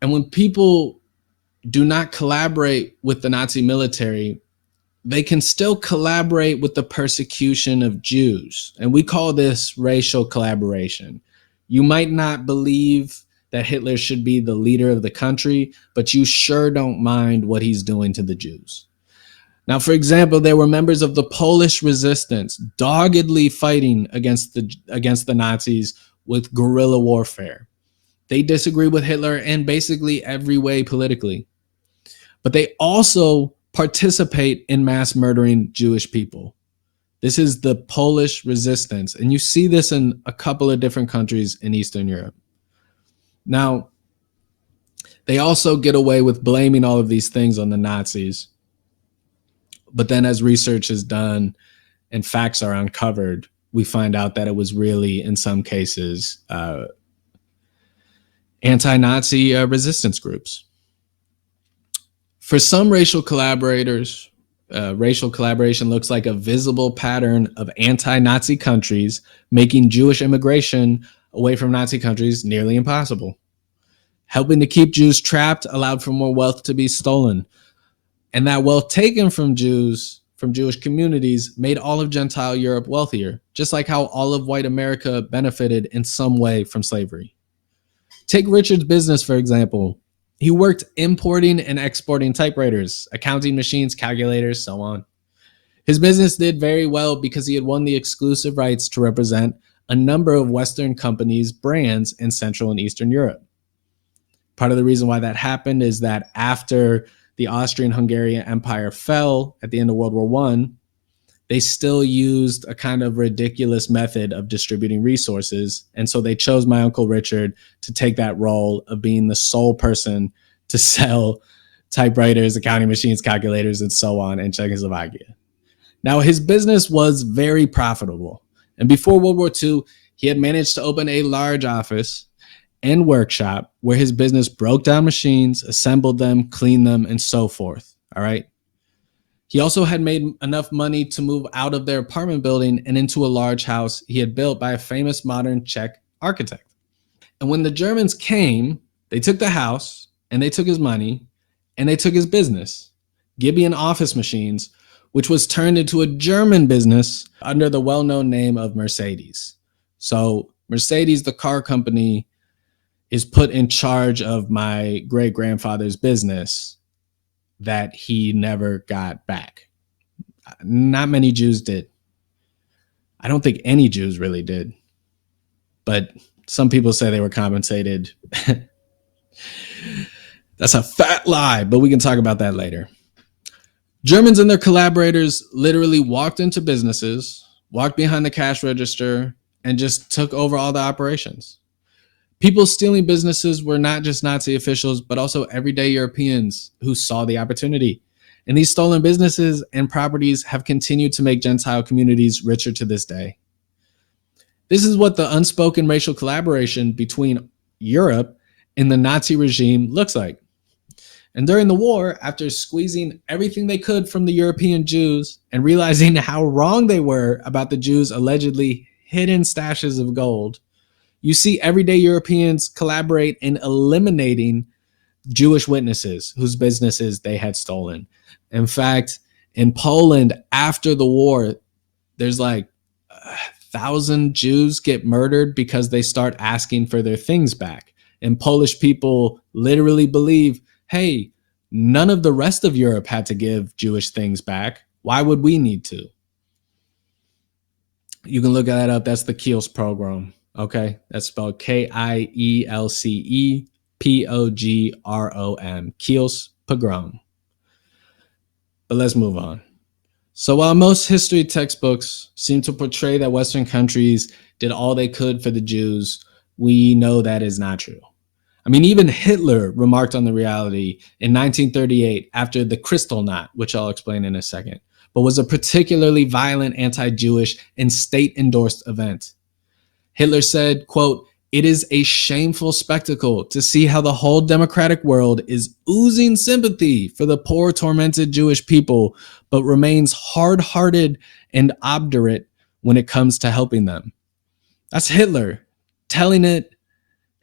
And when people do not collaborate with the Nazi military, they can still collaborate with the persecution of Jews. And we call this racial collaboration. You might not believe that Hitler should be the leader of the country, but you sure don't mind what he's doing to the Jews. Now, for example, there were members of the Polish resistance doggedly fighting against the Nazis with guerrilla warfare. They disagree with Hitler in basically every way politically, but they also participate in mass murdering Jewish people. This is the Polish resistance, and you see this in a couple of different countries in Eastern Europe. Now, they also get away with blaming all of these things on the Nazis. But then as research is done and facts are uncovered, we find out that it was really, in some cases, anti-Nazi resistance groups. For some racial collaborators, racial collaboration looks like a visible pattern of anti-Nazi countries making Jewish immigration away from Nazi countries nearly impossible. Helping to keep Jews trapped allowed for more wealth to be stolen. And that wealth taken from Jews, from Jewish communities, made all of Gentile Europe wealthier, just like how all of white America benefited in some way from slavery. Take Richard's business, for example. He worked importing and exporting typewriters, accounting machines, calculators, so on. His business did very well because he had won the exclusive rights to represent a number of Western companies' brands in Central and Eastern Europe. Part of the reason why that happened is that after the Austrian-Hungarian Empire fell at the end of World War I, they still used a kind of ridiculous method of distributing resources. And so they chose my Uncle Richard to take that role of being the sole person to sell typewriters, accounting machines, calculators, and so on in Czechoslovakia. Now, his business was very profitable. And before World War II, he had managed to open a large office and workshop where his business broke down machines, assembled them, cleaned them, and so forth. All right. He also had made enough money to move out of their apartment building and into a large house he had built by a famous modern Czech architect. And when the Germans came, they took the house and they took his money and they took his business, Gibeon office machines, which was turned into a German business under the well-known name of Mercedes. So Mercedes, the car company, is put in charge of my great-grandfather's business that he never got back. Not many Jews did. I don't think any Jews really did. But some people say they were compensated. That's a fat lie, but we can talk about that later. Germans and their collaborators literally walked into businesses, walked behind the cash register, and just took over all the operations. People stealing businesses were not just Nazi officials, but also everyday Europeans who saw the opportunity. And these stolen businesses and properties have continued to make Gentile communities richer to this day. This is what the unspoken racial collaboration between Europe and the Nazi regime looks like. And during the war, after squeezing everything they could from the European Jews and realizing how wrong they were about the Jews' allegedly hidden stashes of gold, you see everyday Europeans collaborate in eliminating Jewish witnesses whose businesses they had stolen. In fact, in Poland, after the war, there's like 1,000 Jews get murdered because they start asking for their things back. And Polish people literally believe, hey, none of the rest of Europe had to give Jewish things back. Why would we need to? You can look that up. That's the 𝗙𝗪𝗟 pogrom. Okay, that's spelled 𝗪𝗪𝗟 𝗙𝗪𝗟 pogrom. But let's move on. So while most history textbooks seem to portray that Western countries did all they could for the Jews, we know that is not true. I mean, even Hitler remarked on the reality in 1938 after the Kristallnacht, which I'll explain in a second, but was a particularly violent anti-Jewish and state-endorsed event. Hitler said, quote, "It is a shameful spectacle to see how the whole democratic world is oozing sympathy for the poor, tormented Jewish people, but remains hard-hearted and obdurate when it comes to helping them." That's Hitler telling it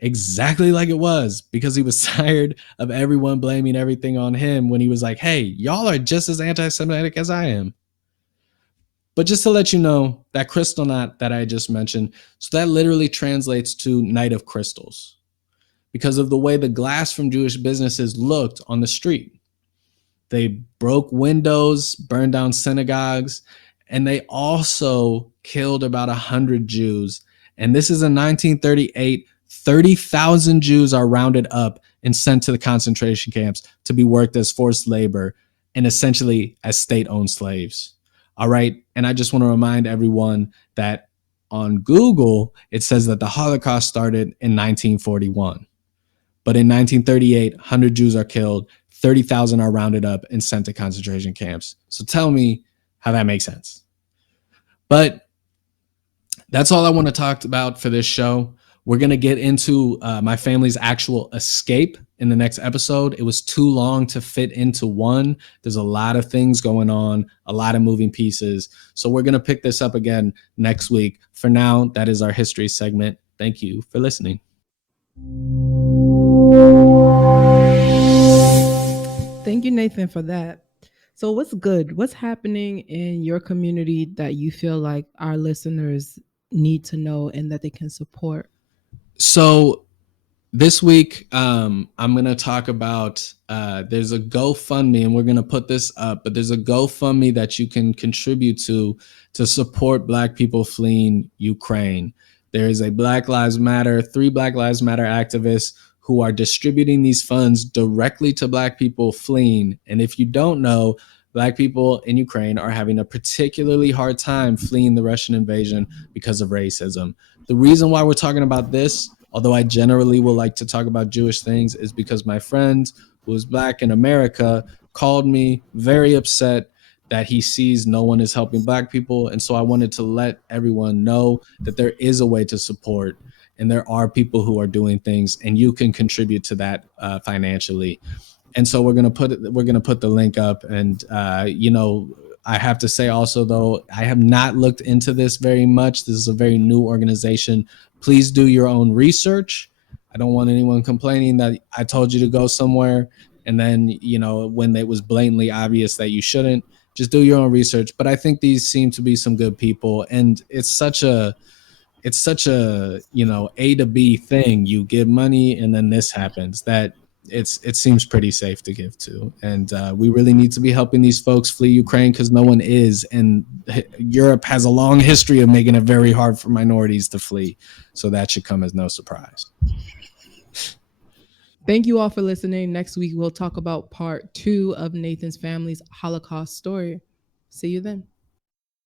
exactly like it was, because he was tired of everyone blaming everything on him when he was like, hey, y'all are just as anti-Semitic as I am. But just to let you know, that crystal knot that I just mentioned, so that literally translates to Night of Crystals because of the way the glass from Jewish businesses looked on the street. They broke windows, burned down synagogues, and they also killed about 100 Jews. And this is in 1938. 30,000 Jews are rounded up and sent to the concentration camps to be worked as forced labor and essentially as state-owned slaves. All right. And I just want to remind everyone that on Google, it says that the Holocaust started in 1941. But in 1938, 100 Jews are killed, 30,000 are rounded up and sent to concentration camps. So tell me how that makes sense. But that's all I want to talk about for this show. We're going to get into my family's actual escape in the next episode. It was too long to fit into one. There's a lot of things going on, a lot of moving pieces. So we're going to pick this up again next week. For now, that is our history segment. Thank you for listening. Thank you, Nathan, for that. So what's good? What's happening in your community that you feel like our listeners need to know and that they can support? So this week, I'm going to talk about, there's a GoFundMe, and we're going to put this up, but there's a GoFundMe that you can contribute to support Black people fleeing Ukraine. There is a Black Lives Matter, 3 Black Lives Matter activists who are distributing these funds directly to Black people fleeing. And if you don't know, Black people in Ukraine are having a particularly hard time fleeing the Russian invasion because of racism. The reason why we're talking about this, although I generally will like to talk about Jewish things, is because my friend who is Black in America called me very upset that he sees no one is helping Black people. And so I wanted to let everyone know that there is a way to support, and there are people who are doing things, and you can contribute to that financially. And so we're gonna put the link up. And I have to say also, though, I have not looked into this very much. This is a very new organization. Please do your own research. I don't want anyone complaining that I told you to go somewhere and then, when it was blatantly obvious that you shouldn't. Just do your own research. But I think these seem to be some good people, and it's such a A to B thing. You give money and then this happens, that it seems pretty safe to give to. And we really need to be helping these folks flee Ukraine, because no one is. And Europe has a long history of making it very hard for minorities to flee. So that should come as no surprise. Thank you all for listening. Next week, we'll talk about part 2 of Nathan's family's Holocaust story. See you then.